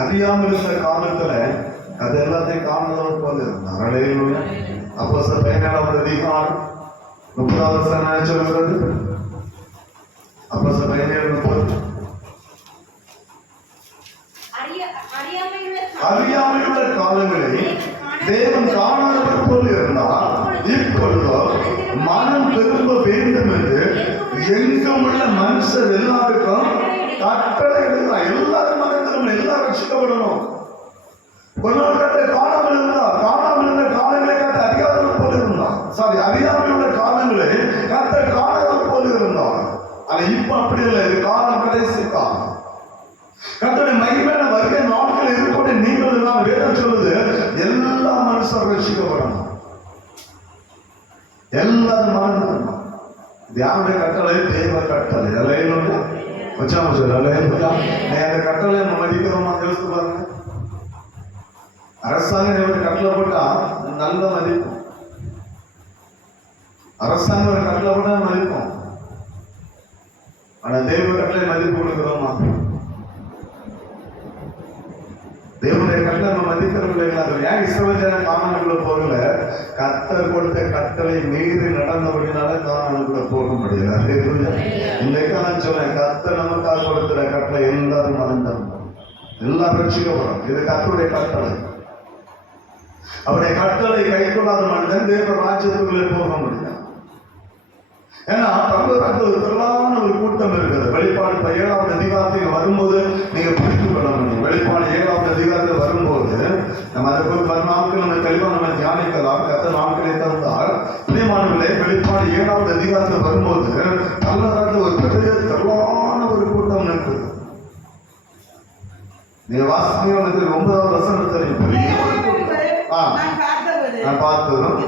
அறியாமல் இருந்த காலத்துல அது எல்லாத்தையும் காரணம் போல இருந்தார். அப்போ சார் 17ஆம் அதிகாரம் 30வது வசனம் சொல்கிறது. அப்போ சார் 17:30 அறியாமையுள்ள காலங்களில் தேவன் காணாதவர் போல் இருந்தார். இப்பொழுதோ மனம் திரும்ப வேண்டும் என்று எங்கும் உள்ள மனுஷர் எல்லாருக்கும் கட்டளை எடுக்கிறான். எல்லாரும் மறந்துடும், எல்லாரும் ரட்சிக்கப்படணும். கொஞ்சம் கட்ட காணாமல் இருந்த காலங்களை கத்த அறியாமல் போல இருந்தான். அறியாமல் உள்ள காலங்களை கத்த காணாமல் போல இருந்தான். ஆனா இப்ப அப்படி இல்லை. இது காலம், கடைசி காலம். கர்த்தருடைய மகிமையான வருகை நாட்கள் இருக்கக்கூடிய நீங்கள் தான் வேதம் சொல்லுது, எல்லா மனுஷரும் ரட்சிக்கப்படணும், எல்லாரும் மறந்துடணும். இது யாருடைய கட்டளை? தேவ கட்டளை. அலையிலுள்ள வச்சாம சொல்லு, அலையிலுள்ள அந்த கட்டளை நம்ம மதிக்கிறோமா? யோசித்து பாருங்க. அரசாங்கம் கட்டளை போட்டா நல்ல மதிப்போம், அரசாங்கம் கட்டளை போட்டா மதிப்போம். ஆனா தெய்வ கட்டளை மதிப்பு கொடுக்கிறோமா? தேவனுடைய கட்டளை நம்ம மதிக்கிறவர்களா? ஏன் இஸ்ரவேல் ஜனம் கானானுக்குள்ள போகல? கர்த்தர் கொடுத்த கட்டளை மீறி நடந்தபடினால கானானுக்குள்ள போக முடியல. இன்னைக்கு நான் சொன்னேன், கர்த்தர் நமக்காக கொடுக்கிற கட்டளை எல்லாரும் மறந்துடும், எல்லாம் ரட்சிக்கப்படும். இது கர்த்தருடைய கட்டளை. அவருடைய கட்டளை கை கொள்ளாத மனிதன் தேவ ராஜ்யத்துக்குள்ளே போக முடியாது. ஏன்னா பரலோகத்தில் ஒரு திரளான ஒரு கூட்டம் இருக்குது. வெளிப்பாடு 7ஆம் அதிகாரத்தில் வரும்போது நீங்க புரிந்து கொள்ள முடியும். வெளிப்பாடு 7ஆம் அதிகாரத்தில் வரும்போது நம்ம அதை ஒரு 10 நாட்கள் நம்ம தெளிவாக நம்ம தியானிக்கலாம். கத்த நாட்களை தந்தால் பிரியமானவர்களே, வெளிப்பாடு 7ஆம் அதிகாரத்தில் வரும்போது பரலோகத்தில் ஒரு பெரிய திரளான ஒரு கூட்டம் இருக்குது. நீங்க வாசிங்க, 9ஆவது வசனம் தெரியும். நான் பார்த்ததும்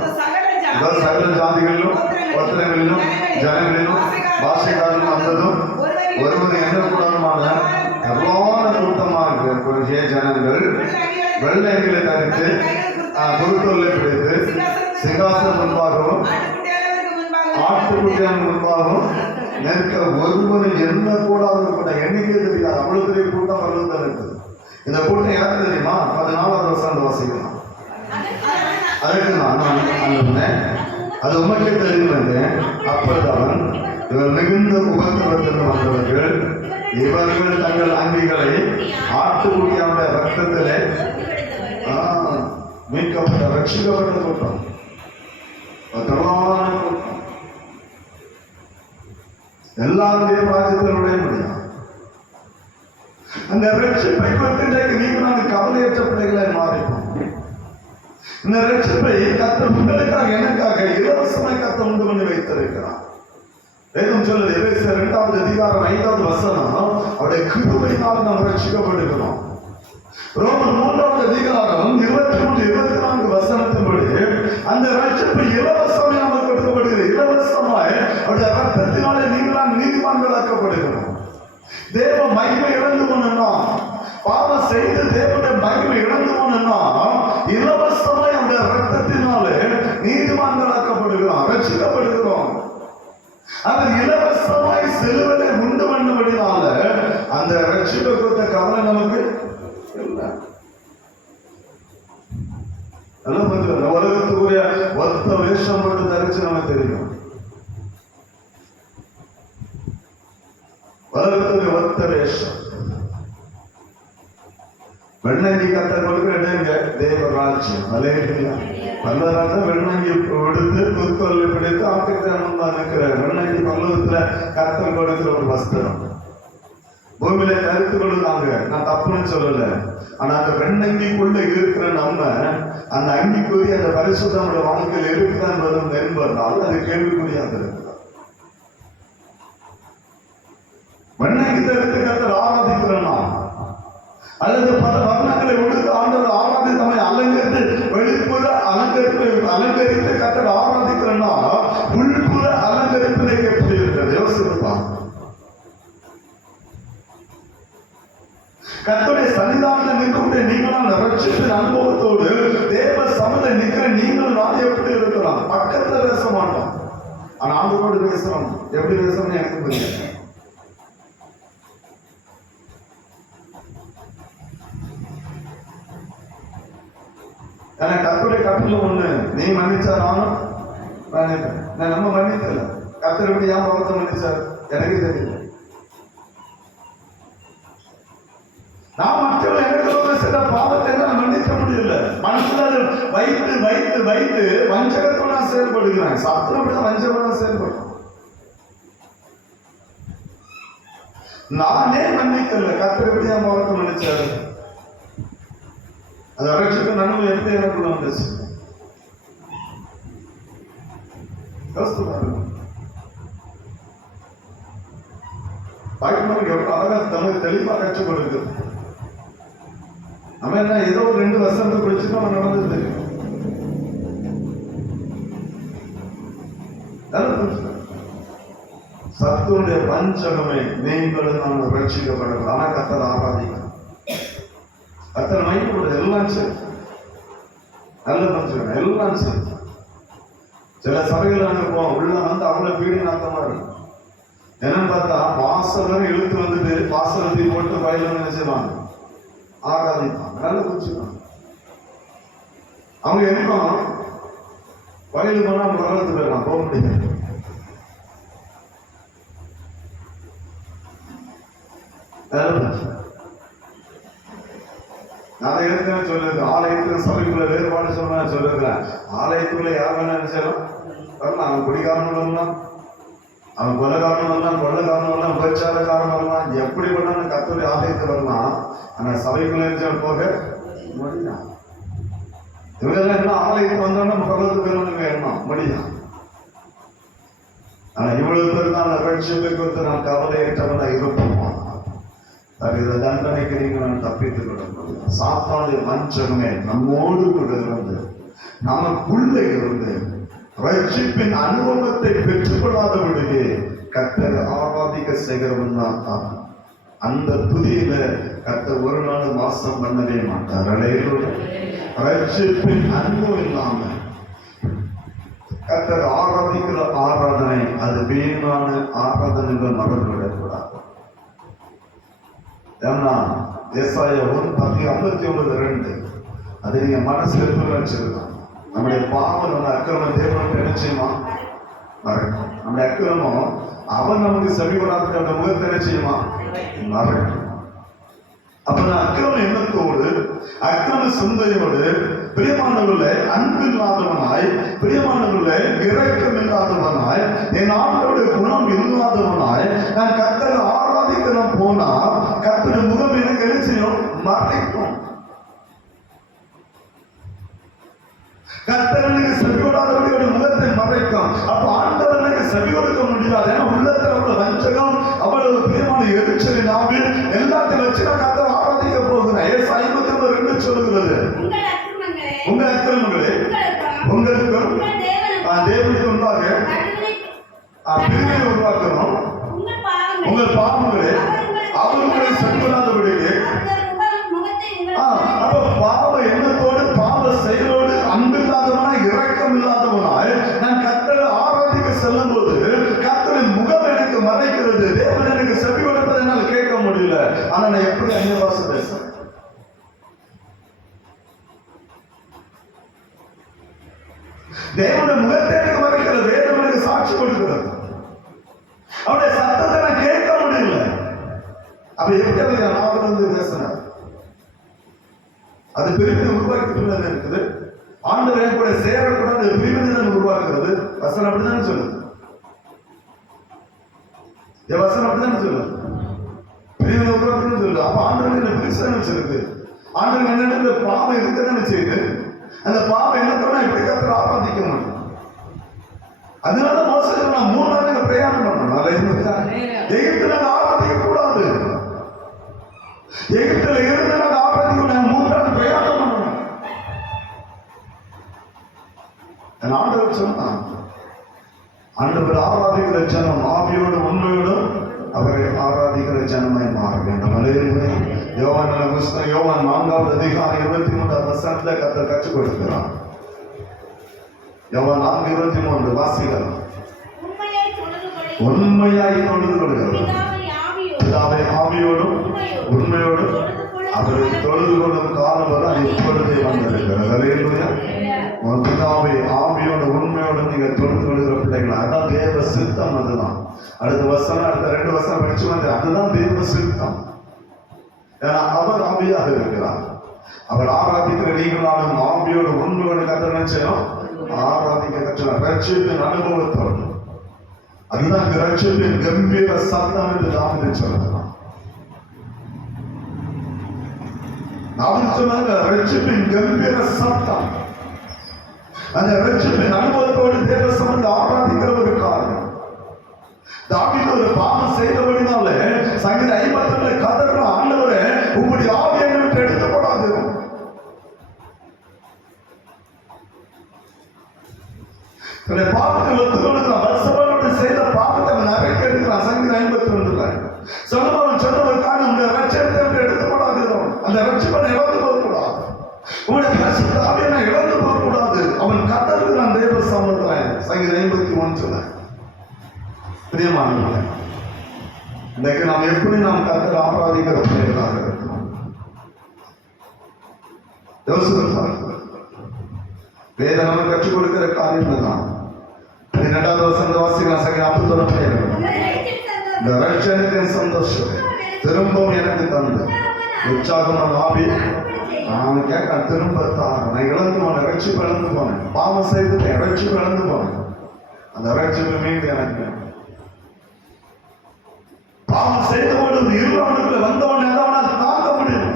சகல ஜாதிகளிலும் ஒத்தனைகளிலும் ஜனங்களிலும் பாஷைக்காரனும் வந்ததும் ஒருவர் எண்ணக்கூடாதுமான எவ்வளோன கூட்டமாக ஜனங்கள் வெள்ளைகளை தரித்து பொருட்களை பிடித்து சிங்காசனம் முன்பாகவும் ஆட்டுக்குட்டியான முன்பாகவும் நிற்க ஒருவரும் எண்ணக்கூடாது கூட எண்ணிக்கை தெரியாது. அவ்வளவு பெரிய கூட்டம் வருவதில் இருக்குது. இந்த கூட்டம் யாருக்கு தெரியுமா? 14ஆவது வசனம் வாசிக்கலாம். அதுக்கு நான் அது உமக்கே தெரியும் என்றேன். அப்பொழுது இவர் மிகுந்த உபத்திரத்தில் வந்தவர்கள், இவர்கள் தங்கள் அங்கிகளை ஆட்டுக்குட்டியாவுடைய ரத்தத்திலே மீட்கப்பட்ட ரட்சிக்கப்பட்ட கூட்டம், கூட்டம், எல்லாருடைய ராஜ்யத்தில் நுழைய முடியும். அந்த ரட்சிப்பை பற்றி நீங்கள் நான் கவலையற்ற பிள்ளைகளை மாறிப்போம். இந்த ரட்சிப்பை கர்த்தர் உங்களுக்காக எனக்காக இலவசமாய் கர்த்தர் உண்டு பண்ணி வைத்திருக்கிறார். வேதம் சொல்லுது, எபேசியர் 2ஆம் அதிகாரம் 5ஆவது வசனம், அவருடைய கிருபையினால் நாம் ரட்சிக்கப்படுகிறோம். ரோமர் 3ஆம் அதிகாரம் 23-24 வசனத்தின்படி அந்த ரட்சிப்பு இலவசமாய் நமக்கு கொடுக்கப்படுகிறது. இலவசமாய் அவருடைய ரத்தத்தினாலே நீங்கள் நீதிமான்களாக்கப்படுகிறோம். தேவ மகிமை இழந்து போனா, பாவம் செய்து தேவனுடைய மகிமை இழந்து போனா, இலவசமாய் அந்த ரத்தத்தினாலே நீதிமான்களாக்கப்படுகிறோம், ரட்சிக்கப்படுகிறோம். அவர் இலவசமாய் சிலுவையிலே உண்டு பண்ணபடினால அந்த ரட்சிப்பை கொடுத்த கவலை நமக்கு இல்லை. கொஞ்சம் உலகத்துக்குரிய ஒத்த வேஷம் மட்டும் தரிச்சு நமக்கு தெரியும். உலகத்துடைய ஒத்த வேஷம் வெண்ணங்கி கத்த கொடுக்கிற தேவராஜ்யம். அலேலியா. பல்லவராக வெண்ணங்கி எடுத்து குறுக்கோலை பிடித்து ஆட்டுக்கு இருக்கிற வெண்ணங்கி பல்லவத்துல கத்தல் கொடுக்கிற ஒரு வஸ்திரம். பூமியில கருத்து கொடுத்தாங்க, நான் தப்புன்னு சொல்லல. ஆனா அந்த வெண்ணங்கிக்குள்ள இருக்கிற நம்ம அந்த அங்கிக்குரிய அந்த பரிசுத்த நம்முடைய வாழ்க்கையில் இருக்கிறான் என்பதால் அது கேள்விக்குறியாக இருக்கிறார். வெண்ணங்கி தடுத்து கத்தல் ஆராதிக்கிறோம் அல்லது பல வர்ணங்களை உடுத்து ஆண்டவர் ஆராதி தம்மை அலங்கரித்து வெளிப்புற அலங்கரித்து கத்தல் ஆராதிக்கிறோம்னா உள்புற அலங்கரிப்பினை எப்படி இருக்கிறது யோசிப்பாங்க. கர்த்தருடைய சன்னிதானத்தில் நிற்கக்கூடிய நீங்களான ரட்சிப்பின் அனுபவத்தோடு தேவ சமூகத்தை நிற்கிற நீங்கள் நான் எப்படி இருக்கிறோம்? பக்கத்துல பேச மாட்டோம், ஆனா ஆண்டவரோடு பேசுறோம். எப்படி பேசுறோம்னு எனக்கு புரியும். ஏன்னா கர்த்தருடைய கட்டளை ஒண்ணு, நீ மன்னிச்சா நானும் நான் நம்ம மன்னிக்கல. கர்த்தர் எப்படி ஏன் பாவத்தை மன்னிச்சார் எனக்கு தெரியல. நான் மற்றவர்கள் எனக்கு சில பாவத்தை மன்னிக்க முடியல. மனசுல வைத்து வைத்து வைத்து வஞ்சகத்தோட செயல்படுகிறேன். சாத்திரம் அப்படிதான் வஞ்சகத்தோட செயல்படும். நானே மன்னிக்கல, கர்த்தர் எப்படியா மாவட்டம் மன்னிச்சாரு? அது ரட்சிப்பு நன்மை எப்படி எனக்குள்ள வந்துச்சு? பாய்க்கு எவ்வளவு அழகா தமிழ் தெளிவா கற்றுக் கொடுக்குது. நம்ம என்ன ஏதோ 2 வருஷத்தை குடிச்சுட்டு நம்ம நடந்தது தெரியும். சத்துடைய பஞ்சகமே நீங்களும் நான் ரட்சிக்கப்படலாம். ஆனா கர்த்தரை ஆராதிக்கணும். கர்த்தரை மையப்படுது. எல்லாம் சரி, நல்ல பஞ்சகம் எல்லாம் சரி. சில சபைகள் அனுப்புவோம், உள்ள வந்து அவ்வளவு பீடி நாட்டமா இருக்கும். என்னன்னு பார்த்தா வாசலும் இழுத்து வந்துட்டு வாசலத்தை போட்டு வயல நினைச்சுவாங்க, ஆராதிப்பாங்க, நல்ல புரிச்சுப்பாங்க. அவங்க என்ன வயலுக்கு போனா அவங்க வளர்த்து போயிடலாம், போக முடியாது. நான் ஏற்கனவே சொல்லுது, ஆலயத்துல சபைக்குள்ள வேறுபாடு சொன்னா சொல்லுறேன். ஆலயத்துக்குள்ள யார் வேணா நினைச்சாலும் வரலாம். அவன் குடிகாரனும் வரலாம், அவன் கொலைகாரனும் வரலாம், கொள்ளைக்காரனும் வரலாம், உபச்சாரக்காரன் வரலாம், எப்படி பண்ணாலும் கர்த்தருடைய ஆலயத்தை வரலாம். ஆனா சபைக்குள்ள நினைச்சால் போக முடியும். இவங்கெல்லாம் என்ன ஆலயத்துக்கு வந்தோம்னா பகவத்துக்கு வேணும்னு எண்ணம் முடியும். ஆனா இவ்வளவு பேர் தான் ரட்சிப்பை குறித்து நான் கவலையற்றவனா இருப்போமா? இந்த தண்டனைக்கு நீங்கள் நான் தப்பித்துக் கொள்ள முடியும். சாத்தானுடைய வஞ்சகமே நம்மோடு கூட இருந்து நமக்குள்ள இருந்து ரட்சிப்பின் அனுபவத்தை பெற்றுக் கொள்ளாதபடியே கர்த்தரை ஆராதிக்க செய்கிறவன் தான். அந்த துதியில கர்த்தர் ஒரு நாள் வாசம் பண்ணவே மாட்டார். ரட்சிப்பின் அனுபவம் இல்லாம கர்த்தர் ஆராதிக்கிற ஆராதனை அது வீணான ஆராதனைகள் மறந்துவிடக்கூடாது. ஏன்னா ஏசாயா 59:2 அது நீங்க மனசுல வச்சிருக்கோம். நம்முடைய பாவம் நம்ம அக்கிரமம் தேவன் நினைச்சுமா மறக்கும். நம்முடைய அக்கிரமம் அவன் நமக்கு செவிவராதுக்கு அந்த முகத்தை நினைச்சுமா மறக்கும். அப்ப நான் அக்கிரம எண்ணத்தோடு அக்கிரம சிந்தையோடு பிரியமானவர்களே அன்பு இல்லாதவனாய், பிரியமானவர்களே இரக்கம் இல்லாதவனாய், என் ஆண்டோட குணம் இல்லாதவனாய் நான் கர்த்தரை ஆராதிக்கணும் போனா கர்த்தருடைய முகம் எனக்கு எழுச்சியும் மறைக்கும். கர்த்தரனுக்கு செவி கொடாதவனுடைய முகத்தை மறைக்கும். அப்ப ஆண்டவனுக்கு செவி கொடுக்க முடியாது. ஏன்னா உள்ளத்துல அவ்வளவு வஞ்சகம், அவ்வளவு பிரியமான எரிச்சலின் ஆவி எல்லாத்தையும் வச்சு நான் கர்த்தரை ஆராதிக்க போகிறேன். ஏசாயா 52:2 சொல்லுகிறது, உங்க அக்கிரமங்களே உங்களுக்கும் தேவனுக்கு முன்பாக பிரிவினை உருவாக்கணும். உங்கள் பாவங்களே அவர்களை செல்வதாதபடியே. அப்ப பாவ எண்ணத்தோடு பாவ செயலோடு அன்பு இல்லாதவனாய் இரக்கம் இல்லாதவனாய் நான் கர்த்தரை ஆராதிக்க செல்லும் போது கர்த்தரின் முகம் எனக்கு மறைக்கிறது. தேவன் எனக்கு செவி கொடுப்பதை என்னால் கேட்க முடியல. ஆனா நான் எப்படி அந்நிய பாஷை பேசுறேன்? தேவனுடைய முகத்தை எனக்கு மறைக்கிறது. வேதம் எனக்கு சாட்சி கொடுக்கிறது. அவருடைய சத்தத்தை நான் கேட்க முடியல. அப்ப எப்படி நான் வந்து பேசினேன்? அது பிரிவினை உருவாக்கிட்டு இருக்குது. ஆண்டவரை கூட சேரக்கூடாது பிரிவினை உருவாக்குறது. வசனம் அப்படிதான் சொல்லுது. வசனம் அப்படிதான் சொல்லுது. பிரிவினை உருவாக்குன்னு சொல்லுது. அப்ப ஆண்டவரை பிரிசனை வச்சிருக்கு. ஆண்டவர் என்ன பாவம் இருக்குன்னு செய்து அந்த பாவம் என்னத்தோட எப்படி கர்த்தரை ஆராதிக்க முடியும்? அதனால மோசே நான் 3 நாள் பிரயாணம் பண்ணணும். எகிப்துல ஆராதிக்க கூடாது. எகிப்துல இருந்து நான் ஆராதிக்க 3 நாள் பிரயாணம் பண்ணணும். என் ஆண்டவர் சொன்னான், ஆண்டவர் ஆராதிக்கிற ஜனம் ஆவியோடு உண்மையோடும் அவரை ஆராதிக்கிற ஜனமாய் மாற வேண்டும். யோவான் 4வது அதிகாரம் 23வது வசனத்துல கர்த்தர் கற்றுக் கொடுக்கிறார். யோவான் 4:23 வாசிக்கலாம். உண்மையாய் தொழுது கொள்கிறவர் பிதாவை ஆவியோடும் உண்மையோடும் அவரை தொழுது கொள்ளும் காலம் வர இப்பொழுதே வந்திருக்கிறது. பிதாவை ஆவியோடு உண்மையோடு நீங்க தொழுது கொள்கிற பிள்ளைகள், அதான் தேவ சித்தம். அதுதான் அடுத்த வசனம், அடுத்த 2 வசனம் படிச்சு வந்து அதுதான் தேவ சித்தம். ஏன்னா அவர் ஆவியாக இருக்கிறார். அவர் ஆராதிக்கிற நீங்களாலும் ஆவியோடு உண்மையோடு கர்த்தரை நினைச்சோம் ஆராதிக்க கற்றுனார். ரட்சிப்பின் அனுபவத்தோடு அதுதான் ரட்சிப்பின் கம்பீர சத்தம் என்று தாவீது சொல்றார். அவர் சொன்னாங்க ரட்சிப்பின் கம்பீர சத்தம். அந்த ரட்சிப்பின் அனுபவத்தோடு தேவ சமூகத்தை ஆராதிக்கிற ஒரு காரணம். தாவீது ஒரு பாவம் செய்தபடினால சங்கீதம் 52 கதற ஆண்டவரே உம்முடைய ஆவியை விட்டு எடுத்து போடாது. பாவத்தை ஒத்துக்கொள்கிறான். பத்சபாவோடு செய்த பாவத்தை அவன் அறைக்கு எடுக்கிறான். சங்கீதம் 52 சொன்னவன் சொன்ன ஒரு காரணம், உங்களுடைய ரட்சத்தை விட்டு எடுத்து போடாது. அந்த ரட்சிப்பனை இழந்து போகக்கூடாது. உங்களுடைய பரிசுத்த ஆவியை இழந்து போகக்கூடாது. அவன் கதறுகிறான் தேவ சமூகத்தில். சங்கீதம் 51 பிரியமானவர்களே, இன்றைக்கு நாம் எப்படி நாம் கர்த்தரை ஆராதிக்கிற பிள்ளைகளாக இருக்கிறோம்? வேதம் நமக்கு கற்றுக் கொடுக்கிற காரியம் தான். 12வது வசனத்தை வாசிக்கலாம். சங்கீதம் 51 இந்த ரட்சணித்தின் சந்தோஷம் திரும்பவும் எனக்கு தந்து உற்சாகமான ஆவி நான் கேட்க திரும்ப தான். நான் இழந்து போனேன், ரட்சிப்பு இழந்து போனேன், பாவம் செய்துட்டேன், ரட்சிப்பு இழந்து போனேன். அந்த ரட்சிப்பு மீண்டும் எனக்கு பாவம் செய்தவன் இருவனுக்குள்ள வந்தவன் அவனால் தாங்க முடியல.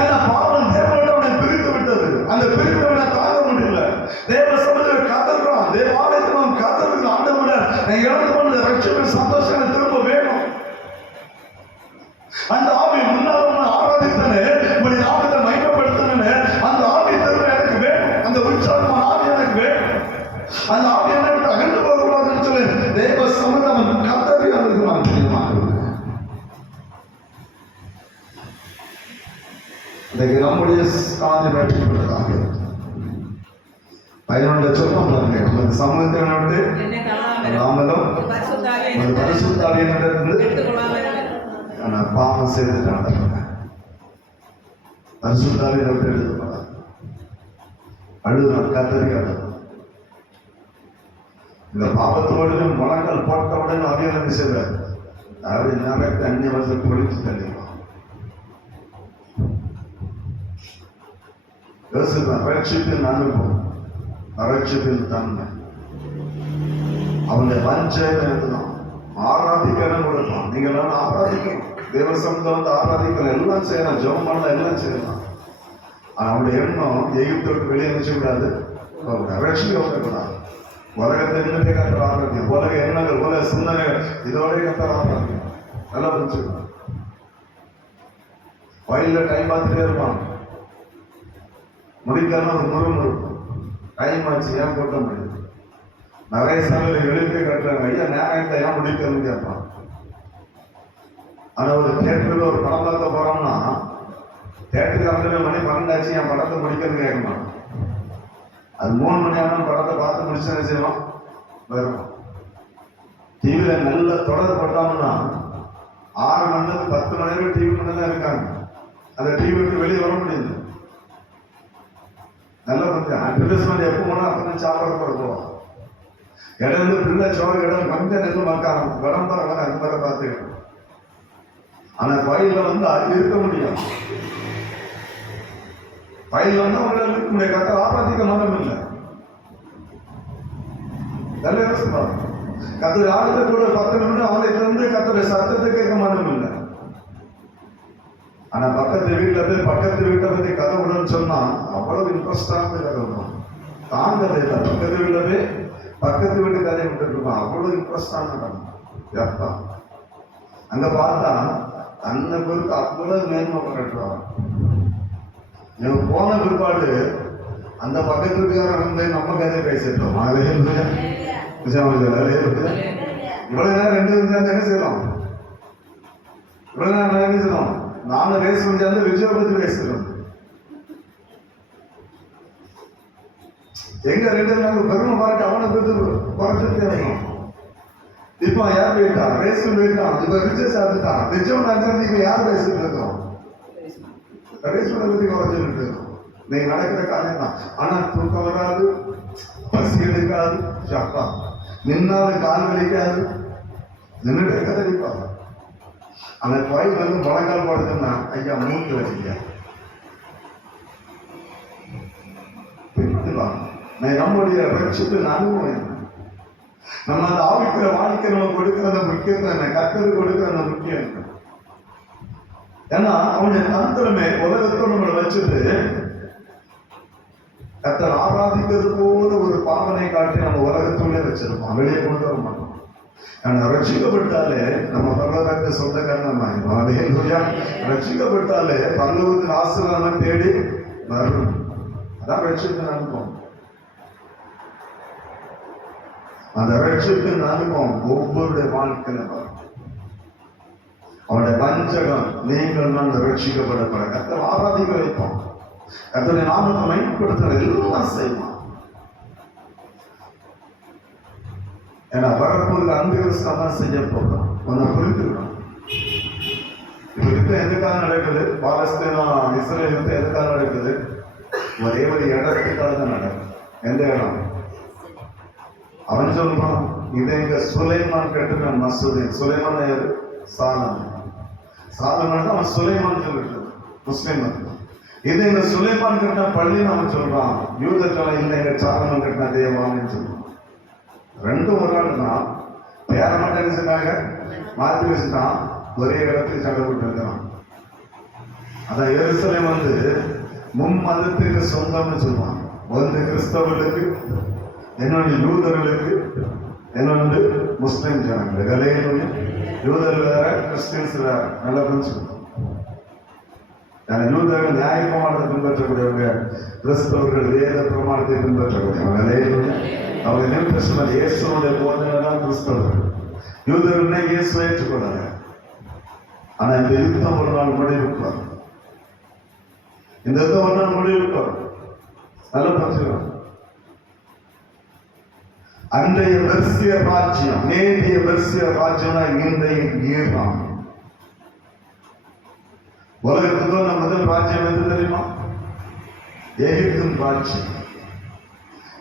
ஏன்னா பாவம் தேவனோட பிரித்து விட்டது. அந்த பிரித்தவனை தாங்க முடியல. தேவ சமூகத்தில் கதறான், தேவாலயத்தில் அவன் கதறுகிறான். ஆண்டவர நான் இழந்து போன ரட்சிப்பு சந்தோஷம் திரும்ப வேணும். அந்த ஆவி முன்னாள் ஆராதித்தனே, உங்களுடைய நாமத்தை மகிமைப்படுத்தினே, அந்த ஆவி திரும்ப எனக்கு வேணும். அந்த உற்சாகமான ஆவி எனக்கு வேணும். அந்த ஆவி என்னை விட்டு அகன்று போகக்கூடாதுன்னு சொல்லி தேவ சமூகம் அவன் கதறி அழுகிறான். இன்றைக்கு நம்முடைய காரியம் வெற்றிப்பட்டதாக 11 சொல்லும் நமது சமூகத்தை விட்டு நாமளும் பரிசுத்தாவியிலிருந்து பாவம் செய்துட்டாங்க. பரிசுத்தாவியை விட்டு எடுத்துப்படாது. அழுதான், கத்தரி அழுது. இந்த பாவத்தோடு முழங்கால் போட்டவுடன் அவியம் செய்வார். அதாவது நேரத்தை அந்நிய வருஷத்துக்கு ஒழிச்சு தள்ளிடுவான். ரட்சிப்பின் அனுபவம், ரட்சிப்பின் தன்மை, அவனுடைய பஞ்சாயத்தான் ஆராதிக்கணும் கொடுப்பான். நீங்க எல்லாம் ஆராதிக்கணும், தேவ சமூகத்தை வந்து ஆராதிக்கணும், எல்லாம் செய்யலாம், ஜெபம் பண்ணலாம், எல்லாம் செய்யலாம். அவனுடைய எண்ணம் எகிப்துக்கு வெளியே நினைச்சக்கூடாது, ரட்சிக்க கூடாது. உலகத்தை இன்னுமே கத்துற ஆரோக்கியம், உலக எண்ணங்கள், உலக சிந்தனைகள், இதோட கத்துற ஆரோக்கியம் நல்லா புரிஞ்சுக்கணும். வயல்ல டைம் பார்த்துட்டே இருப்பான், முடிக்கலாம் ஒரு முறுமுறுப்பு, டைம் ஆச்சு ஏன் போட்ட முடியும். நிறைய சமையல் எழுப்பி கட்டுறாங்க, ஐயா நேரத்தை ஏன் முடிக்கணும்னு கேட்பான். ஆனா ஒரு தேட்டருக்கு ஒரு படம் பார்க்க போறோம்னா தேட்டருக்கு 2 மணி 12 ஆச்சு என் படத்தை முடிக்கணும்னு கேட்கணும். அது 3 மணி ஆனாலும் படத்தை பார்த்து முடிச்சு என்ன செய்வோம், வரும். டிவியில நல்ல தொடர் போட்டோம்னா 6 மணி நேரம் 10 மணி நேரம் டிவி தான் இருக்காங்க. அந்த டிவி விட்டு வெளியே வர முடியுது. நல்லா கொஞ்சம் அட்வர்டைஸ்மெண்ட் எப்போ போனா அப்பதான் சாப்பாடு போட போவோம். இடம் வந்து பிள்ளை சோறு இடம் கொஞ்சம் நெல் மக்காரம் விளம்பரம் வர அது மாதிரி பார்த்துக்கணும். ஆனா கோயில வந்து அது இருக்க முடியும். கோயில் வந்து அவங்களால இருக்க முடியாது. கத்த ஆராதிக்க மனம் இல்லை. நல்ல யோசனை. கத்த ஆளுநர் கூட 10 நிமிடம் ஆலயத்துல இருந்து கத்தோட சத்தத்தை கேட்க மனம் இல்லை. ஆனா பக்கத்து வீட்டுல போய் பக்கத்து வீட்டை பத்தி கதை விடணும்னு சொன்னா அவ்வளவு இன்ட்ரெஸ்டான கதை விடும். தாங்கதை இல்லை. பக்கத்து வீட்டுல போய் பக்கத்து வீட்டு கதையை விட்டுட்டு இருப்பான். அவ்வளவு இன்ட்ரெஸ்டான கதை. எப்பா அங்க பார்த்தா அந்த பொருளுக்கு அவ்வளவு மேன்மை பண்ணிட்டுருவாங்க. இவங்க போன பிற்பாடு அந்த பக்கத்து வீட்டுக்காரன் வந்து நம்ம கதையை பேசிட்டோம். இவ்வளவு நேரம் 2 நிமிஷம் என்ன செய்யலாம், இவ்வளவு நேரம் என்ன செய்யலாம். நானும் ரேஸ் முடிஞ்சாந்து விஜய பத்தி பேசுறோம். எங்க 2 நாள் பெருமை பார்த்து அவனை பத்தி குறைச்சிட்டு இப்ப யார் போயிட்டான், ரேஸ் போயிட்டான், இப்ப விஜய் சாப்பிட்டான். விஜயம் நடந்து இப்ப யார் பேசிட்டு இருக்கோம், ரேஸ் பத்தி குறைச்சிட்டு இருக்கோம். நீங்க நடக்கிற காரியம் தான். ஆனா தூக்கம் வராது, பசி எடுக்காது, சப்பா நின்னாலும் கால் வலிக்காது, நின்றுட்டு இருக்க தெரிவிப்பாங்க. அந்த கோயில் வந்து முழங்கால் போடுறதுன்னா ஐயா மூட்டு வச்சுக்க நம்முடைய ரட்சிப்பு அனுபவம். நம்ம அந்த ஆவிக்கிற வாழ்க்கை நம்ம கொடுக்கிற அந்த முக்கியத்துவம் என்ன, கர்த்தருக்கு கொடுக்கிற அந்த முக்கியம் என்ன. ஏன்னா அவனுடைய தந்திரமே உலகத்தோடு நம்மளை வச்சுட்டு கர்த்தர் ஆராதிக்கிறது போல ஒரு பாவனை காட்டி நம்ம உலகத்துள்ளே வச்சிருப்போம், வெளியே கொண்டு வர மாட்டோம். ஆனா ரட்சிக்கப்பட்டாலே நம்ம பரலோகத்தை சொந்தக்காரன் ஆகிடும். அதே ரட்சிக்கப்பட்டாலே பரலோகத்தின் ஆசீர்வாதம் தேடி வரும். அதான் ரட்சிப்பின் அனுபவம். அந்த ரட்சிப்பின் அனுபவம் ஒவ்வொருடைய வாழ்க்கையில வரும். அவனுடைய வஞ்சகம் நீங்கள் நான் ரட்சிக்கப்படப்பட கர்த்தர் ஆராதிக்க வைப்போம். கர்த்தருடைய நாமத்தை மையப்படுத்த எல்லாம் செய்வான். ஏன்னா வரப்போது அந்த கிறிஸ்தான் செய்ய போகிறோம். ஒன்ன புரிஞ்சுக்கணும். இப்ப யுத்தம் எதுக்காக நடக்குது? பாலஸ்தீனா இஸ்ரேல் யுத்தம் எதுக்காக நடக்குது? ஒரே ஒரு இடத்துக்காக தான் நடக்குது. எந்த இடம்? அவன் சொல்றான், இதை எங்க சுலைமான் கட்டுன மசூதி. சுலைமான் யாரு? சாலமன். சாலமன் தான் அவன் சுலைமான் சொல்லிட்டு முஸ்லிம். இது எங்க சுலைமான் கட்டின பள்ளின்னு அவன் சொல்றான். யூதர்கள் இல்லை, எங்க சாலமன் கட்டின தேவாலயம் சொல்றான். ரெண்டும் ஒரு ஆள் தான். பேர மட்டும் சொன்னாங்க, மாற்றி வச்சுட்டான். ஒரே இடத்துக்கு சண்டை போட்டு இருக்கிறான். அதான் எருசலேம் மும்மதத்துக்கு சொந்தம்னு சொல்லுவான். ஒன்று கிறிஸ்தவர்களுக்கு, இன்னொன்று யூதர்களுக்கு, இன்னொன்று முஸ்லிம் ஜனங்களுக்கு. யூதர்கள் வேற, கிறிஸ்டியன்ஸ் வேற. நல்லா புரிஞ்சுக்கணும். யூதர்கள் நியாய பிரமாணத்தை பின்பற்றக்கூடியவங்க, கிறிஸ்தவர்கள் வேத பிரமாணத்தை பின்பற்றக்கூடியவங்க. அவங்க நியூ இயேசுடைய போதனை தான் கிறிஸ்தவர்கள். யூதர்கள்னா இயேசு ஏற்றுக்கொள்ளாங்க. ஆனா இந்த யுத்தம் ஒரு நாள் முடிவுக்கு வரும். இந்த யுத்தம் ஒரு நாள் முடிவுக்கு வரும். நல்ல புரிஞ்சுக்கணும். அன்றைய பெர்சிய ராஜ்யம், நேற்றைய பெர்சிய ராஜ்யம்னா இன்றைய ஈரான். உலகத்துக்கு முதல் ராஜ்யம் எது தெரியுமா? எகிப்தின் ராஜ்யம்.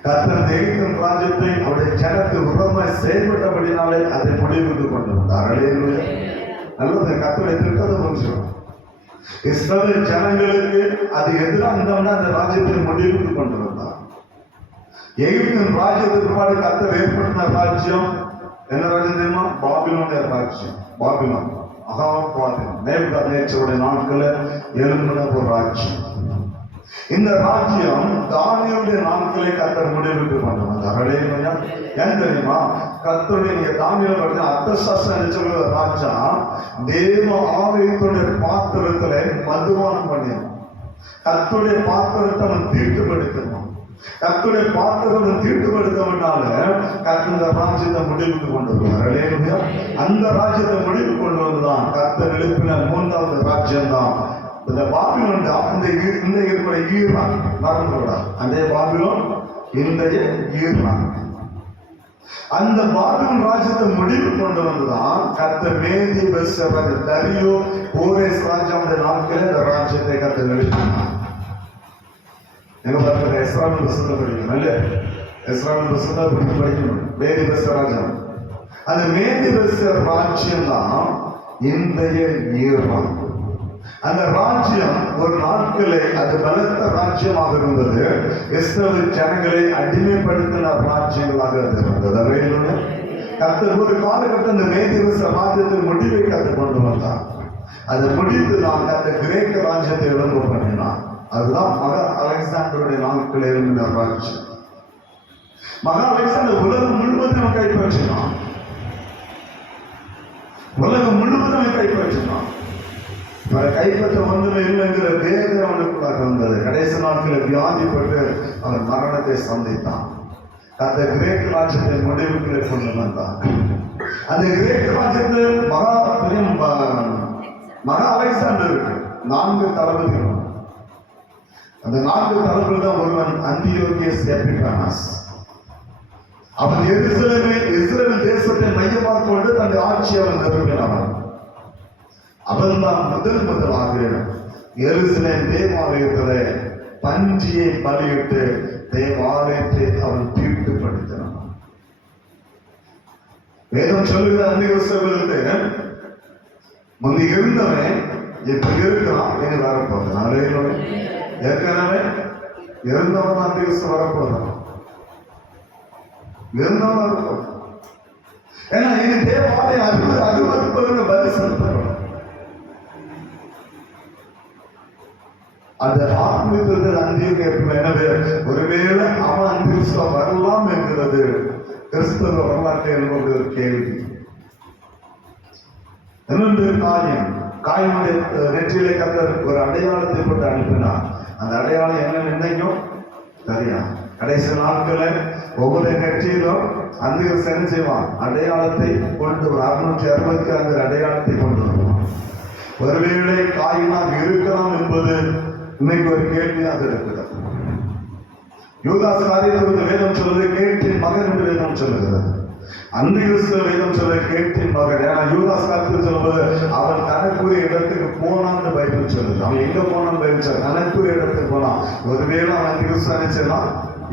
கர்த்தர் எகிப்தின் ராஜ்யத்தை அவருடைய ஜனத்து உரமாய் செயல்பட்டபடினாலே அதை முடிவுக்கு கொண்டு வந்தார். நல்லது. கர்த்தருடைய திட்டத்தை புரிஞ்சுக்கணும். இஸ்ரவேல் ஜனங்களுக்கு அது எதிராக இருந்தோம்னா அந்த ராஜ்யத்தை முடிவுக்கு கொண்டு வந்தார். எகிப்தின் ராஜ்யத்துக்கு முன்னாடி கர்த்தர் ஏற்படுத்தின ராஜ்யம் என்ன ராஜ்யம் தெரியுமா? பாபிலோனிய ராஜ்யம். பாபிலோன் நேபுகாத்நேச்சருடைய நாட்கள எழும்பின ஒரு ராஜ்யம். இந்த ராஜ்யம் தானியேலுடைய நாட்களை கர்த்தர் முடிவுக்கு கொண்டு வந்தார். ஏன் தெரியுமா? கர்த்தருடைய நீங்க தானியேல் படிச்ச அர்த்தசாஸ்திரம் சொல்ற ராஜா தேவ ஆலயத்துடைய பாத்திரத்துல மதுபானம் பண்ணினான். கர்த்தருடைய பாத்திரத்தை அவன் தீட்டுப்படுத்தணும். கர்த்தருடைய பாத்திரம் தீட்டுப்படுத்தவனால கர்த்தர் ராஜ்யத்தை முடிவுக்கு கொண்டு வருவார். அந்த ராஜ்யத்தை முடிவு கொண்டு வந்துதான் கர்த்தர் எழுப்பின மூன்றாவது ராஜ்யம் தான் இந்த பாபிலோன். இந்த ஏற்படைய ஈரான் மறந்துவிடா. அந்த பாபிலோன் இன்றைய ஈரான். அந்த பாபிலோன் ராஜ்யத்தை முடிவு கொண்டு வந்துதான் கர்த்தர் மேதி பெர்சபா தரியோ கோரேஸ் ராஜாவுடைய நாட்களில் இந்த ராஜ்யத்தை கர்த்தர் எழுப்பினார். எங்க பார்க்கிற எஸ்ராமின் புத்தகத்தை படிக்கணும். இல்ல, எஸ்ராமின் புத்தகத்தை படிக்கணும். மேதி பெர்ச ராஜ்யம். அந்த மேதி பெர்ச ராஜ்யம் தான் இன்றைய ஈரான். அந்த ராஜ்யம் ஒரு நாட்களே அது பலத்த ராஜ்யமாக இருந்தது. இஸ்ரவேல் ஜனங்களை அடிமைப்படுத்தின ராஜ்யங்களாக இருந்தது. கர்த்தர் ஒரு காலகட்டம் இந்த மேதி பெர்ச ராஜ்யத்தை முடிவை கற்றுக் கொண்டு வந்தார். அதை முடித்து தான் கர்த்தர் கிரேக்க ராஜ்யத்தை விளம்ப பண்ணினார். அதுதான் மகா அலெக்சாண்டருடைய நாட்கள் எழுந்த ராஜ்யம். மகா அலெக்சாண்டர் உலகம் முழுவதும் கைப்பற்றினான். உலகம் முழுவதும் கைப்பற்றினான். கைப்பற்ற ஒன்றுமே இல்லைங்கிற வேதனை அவனுக்குள்ளாக வந்தது. கடைசி நாட்களில் வியாதிப்பட்டு அவன் மரணத்தை சந்தித்தான். அந்த கிரேக்க ராஜ்யத்தை முடிவுகளை கொண்டு வந்தான். அந்த கிரேக்க ராஜ்யத்தை மகா அலெக்சாண்டர் இருக்கு 4 தளபதிகள். அந்த 4 தளபதிகள் தான் ஒருவன் அந்தியோகியஸ் எபிஃபானஸ். அவன் இஸ்ரவேல் தேசத்தை மையமாக கொண்டு தன் ஆட்சியை அவன் நிறுவினான். அவன் தான் முதலாக எருசலேம் தேவாலயத்திலே பன்றியை பலியிட்டு தேவாலயத்தை அவன் தீட்டுப்படுத்தினான். வேதம் சொல்லுகிற அந்த முந்தி இருந்தவன் இப்ப இருக்கிறான், இனி வரப்போதான். ஏற்கனவே இருந்தவன் அந்த வரப்போதான். இருந்தவன் வரப்போதான். ஏன்னா இனி தேவாலயம் அறுபது பதில் செலுத்தப்படும். அது ஆத்மீகத்தில் அங்கீகரிக்கும். எனவே ஒருவேளை அவன் அந்திகிறிஸ்துவ வரலாம் என்கிறது கிறிஸ்தவ வரலாற்றை என்பது ஒரு கேள்வி. இன்னொன்று காயமுடைய நெற்றியிலே கர்த்தர் ஒரு அடையாளத்தை போட்டு அனுப்பினார். அந்த அடையாளம் என்ன நினைக்கும் சரியா? கடைசி நாட்களில் ஒவ்வொரு நெற்றியிலும் அந்த சரி செய்வான், அடையாளத்தை கொண்டு 666 அடையாளத்தை கொண்டு வருவான். ஒருவேளை காயினாக இருக்கலாம் என்பது இன்னைக்கு ஒரு கேள்வியாக இருக்கிறது. யூதாஸ் காரியத்தில் வேதம் சொல்வது கேட்டின் மகன் என்று வேதம் சொல்லுகிறது. அந்திகிறிஸ்து வேதம் சொல்ல கேட்டின் மகன். ஏன்னா யூதாஸ் காரியத்தில் சொல்வது அவன் தனக்குரிய இடத்துக்கு போனான்னு பைபிள் சொல்லுது. அவன் எங்க போனான்னு பைபிள் சொல்ல தனக்குரிய இடத்துக்கு போனான். ஒருவேளை அவன் அந்திகிறிஸ்து நினைச்சலாம்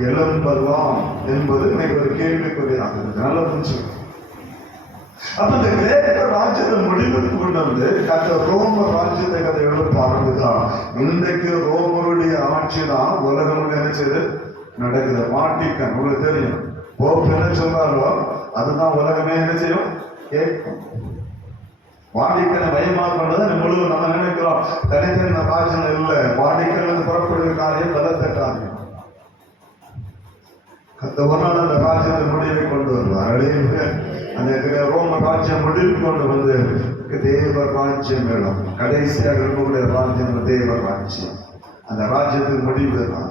எழும்பலாம் என்பது இன்னைக்கு ஒரு கேள்விக்குறியாக இருக்கு. நல்லா புரிஞ்சுக்கணும். அப்ப இந்த கிரேக்க ராஜ்யத்தை முடிவுக்கு கொண்டு வந்து ரோம ராஜ்யத்தை கதை எழுப்ப ஆரம்பித்தான். இன்றைக்கு ரோமருடைய ஆட்சி தான் உலகம் என்ன செய்து நடக்குது. வாட்டிக்கன் உங்களுக்கு தெரியும், போப் என்ன சொல்றாரோ அதுதான் உலகமே என்ன செய்யும் கேட்கும். வாடிக்கனை மையமாக கொண்டது முழு நம்ம நினைக்கிறோம் தனித்தனி ராஜ்யம் இல்லை. வாடிக்கன் புறப்படுகிற காரியம் பலத்த காரியம். ஒரு நாள் அந்த ராஜ்யத்தை முடிவை கொண்டு வருவார். அந்த ரோம ராஜ்யம் முடிவு கொண்டு வந்து தேவ ராஜ்யம் வேணும். கடைசியாக இருக்கக்கூடிய ராஜ்யம் தேவ ராஜ்யம். அந்த ராஜ்யத்துக்கு முடிவு தான்.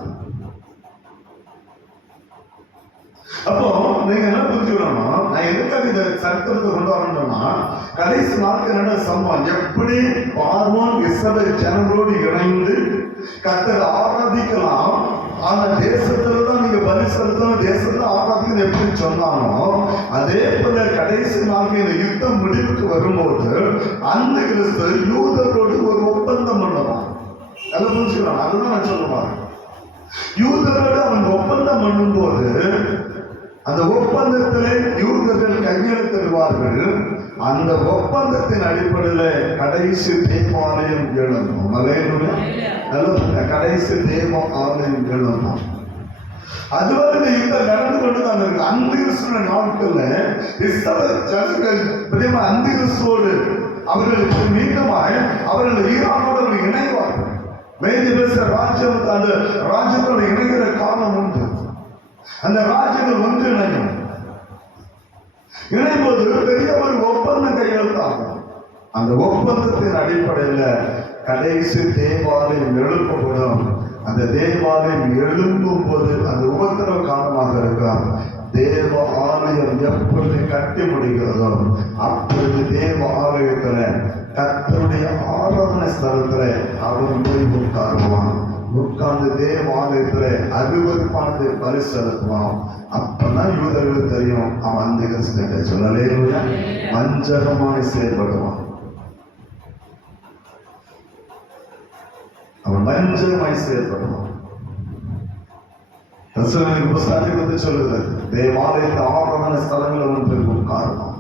அப்போ நீங்க என்ன புரிஞ்சுக்கணும், நான் எதுக்காக இந்த சரித்திரத்தை கொண்டு வரணும்னா கடைசி நாட்கள் என்ன சம்பவம், எப்படி பார்வோன் இஸ்ரவேல் ஜனங்களோடு இணைந்து கர்த்தரை ஆராதிக்கலாம், அந்த தேசத்துல தான் நீங்க பலி செலுத்தணும், தேசத்துல ஆராதிக்கணும் எப்படி சொன்னானோ அதே போல கடைசி நாட்கள் இந்த யுத்தம் முடிவுக்கு வரும்போது அந்த கிறிஸ்து யூதரோடு ஒரு ஒப்பந்தம் பண்ணுவான். அதை புரிஞ்சுக்கலாம். அதுதான் நான் சொல்லுவாங்க. யூதரோடு அவன் ஒப்பந்தம் பண்ணும்போது அந்த ஒப்பந்தத்திலே யூதர்கள் கையெழுத்திடுவார்கள். அந்த ஒப்பந்தத்தின் அடிப்படையில் கடைசி தேவாலயம் எழுணும். கடைசி தேவாலயம் எழுணும். அதுவரை இந்த யுத்தம் நடந்து கொண்டுதான் இருக்கு. அந்திகிறிஸ்து நாட்கள்ல இஸ்ரவேல் ஜனங்கள் அந்திகிறிஸ்துவோடு அவர்களுக்கு மீண்டுமாய் அவர்கள் ஈரானோடு இணைவார்கள். மேதி பேசுற ராஜ்யம் அந்த ராஜ்யத்தோடு இணைகிற காலம் உண்டு. அந்த ராஜ்யங்கள் ஒன்றிணையும். இணைப்போது பெரிய ஒரு ஒப்பந்தம் கையெழுத்தாகும். அந்த ஒப்பந்தத்தின் அடிப்படையில் கடைசி தேவாலயம் எழுப்பப்படும். அந்த தேவாலயம் எழும்பும் போது அந்த உபத்திரவ காலமாக இருக்கும். தேவ ஆலயம் எப்பொழுது கட்டி முடிகிறதோ அப்பொழுது தேவ ஆலயத்துல கர்த்தருடைய ஆராதனை ஸ்தலத்துல அவன் போய் உட்காருவான். உட்கார்ந்து தேவாலயத்துல அருவருப்பானது பலி செலுத்துவான். அப்பதான் யூதர்களுக்கு தெரியும் அவன் அந்திகிறிஸ்து சொல்லலே வஞ்சகமாய் செயல்படுவான். அவன் வஞ்சகமாய் செயல்படுவான். புஸ்தகத்தை வந்து சொல்லுகிறது தேவாலயத்தை ஆராதனை ஸ்தலங்களை வந்து உட்காருவான்.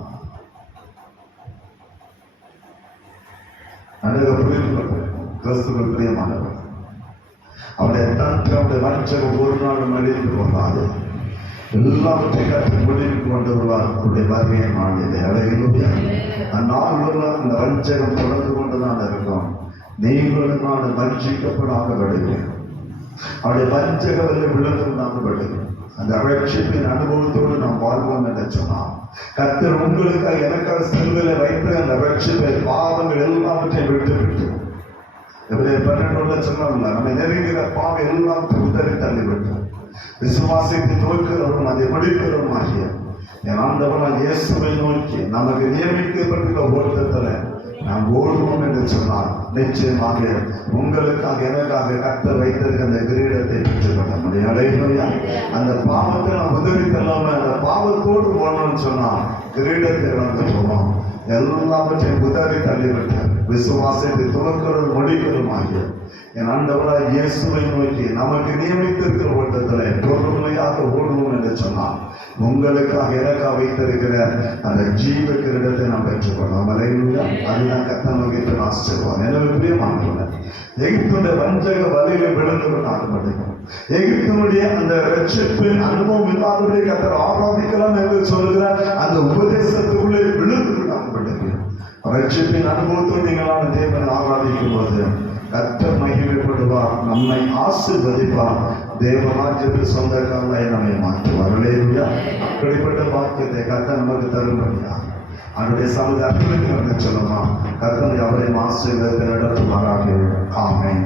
அநேக புரிந்து கிறிஸ்துவ பிரியமானவர் அவருடைய தன்னுடைய வஞ்சகம் ஒரு நாள் மனிதனுக்கு வராது. எல்லாவற்றையும் கற்று முடிவுக்கு கொண்டு வருவார். அவருடைய வருகையை மாநில அழகிலுடைய அந்நாள் அந்த வஞ்சகம் தொடர்ந்து கொண்டுதான் இருக்கும். நீங்களும் நான் வஞ்சிக்கப்படாத விடுவேன். அவருடைய வஞ்சகத்தில் விழுந்துடாத விடுவேன். அந்த ரட்சிப்பின் அனுபவத்தோடு நாம் வாழ்வோம் என்று சொன்னான். கர்த்தர் உங்களுக்காக எனக்காக சிலுவையிலே வைத்து அந்த ரட்சிப்பை பாவங்கள் எல்லாவற்றையும் விட்டு எப்படியே 12 சொன்னோம்ல, நம்ம நெருங்கிற பாவம் எல்லாம் உதறி தள்ளிவிட்டோம். விசுவாசத்தை துவக்கிறவரும் அதை முடிக்கிறவரும் ஆகிய என் ஆண்டவரால் இயேசுவை நோக்கி நமக்கு நியமிக்கப்பட்டுள்ள ஓட்டத்துல நாம் ஓடுவோம் என்று சொன்னார். நிச்சயமாக உங்களுக்காக எனக்காக கர்த்தர் வைத்திருக்க அந்த கிரீடத்தை பெற்றுக்கொள்ள முடியும். அந்த பாவத்தை நாம் உதவி தள்ளாம அந்த பாவத்தோடு ஓடணும்னு சொன்னால் கிரீடத்தை இழந்து போவோம். எல்லாவற்றையும் உதறி தள்ளிவிட்டார். விசுவாசத்தை துவக்கிறதும் முடிக்கிறதும் ஆகிய என் ஆண்டவராய் இயேசுவை நோக்கி நமக்கு நியமித்திருக்கிற ஓட்டத்தில் பொறுமையாக ஓடுவோம் என்று சொன்னார். உங்களுக்காக எனக்காக வைத்திருக்கிற அந்த ஜீவ கிரீடத்தை நாம் பெற்றுக்கொள்ளோம். அதுதான் கர்த்தர் நோக்கி ஆசீர்வாதம். எனவே பிரியமானவர்களே, எகிப்துடைய வஞ்சக வலையில விழுந்து ஆகப்பட்டிருக்கும். எகிப்தினுடைய அந்த ரட்சிப்பின் அனுபவம் இல்லாதபடி கர்த்தர் ஆராதிக்கலாம் என்று சொல்லுகிறார். அந்த உபதேசத்துக்குள்ளே விழுந்து ஆகப்பட்டிருக்கும். ரட்சிப்பின் அனுபவத்தோடு நீங்களான தேவனை ஆராதிக்கும் போது கர்த்தர் மகிமைப்படுவார், நம்மை ஆசீர்வதிப்பார், தேவராஜ்யத்தில் சொந்தக்காரர்களாய் நம்மை மாற்றுவார். அல்லேலூயா. அப்படிப்பட்ட பாக்கியத்தை கர்த்தர் நமக்கு தரும்படியா அவருடைய சமுதாயத்திற்கு சொல்லலாம். கர்த்தர் அவரை ஆசீர்வதித்து நடத்துவாராக. ஆமென்.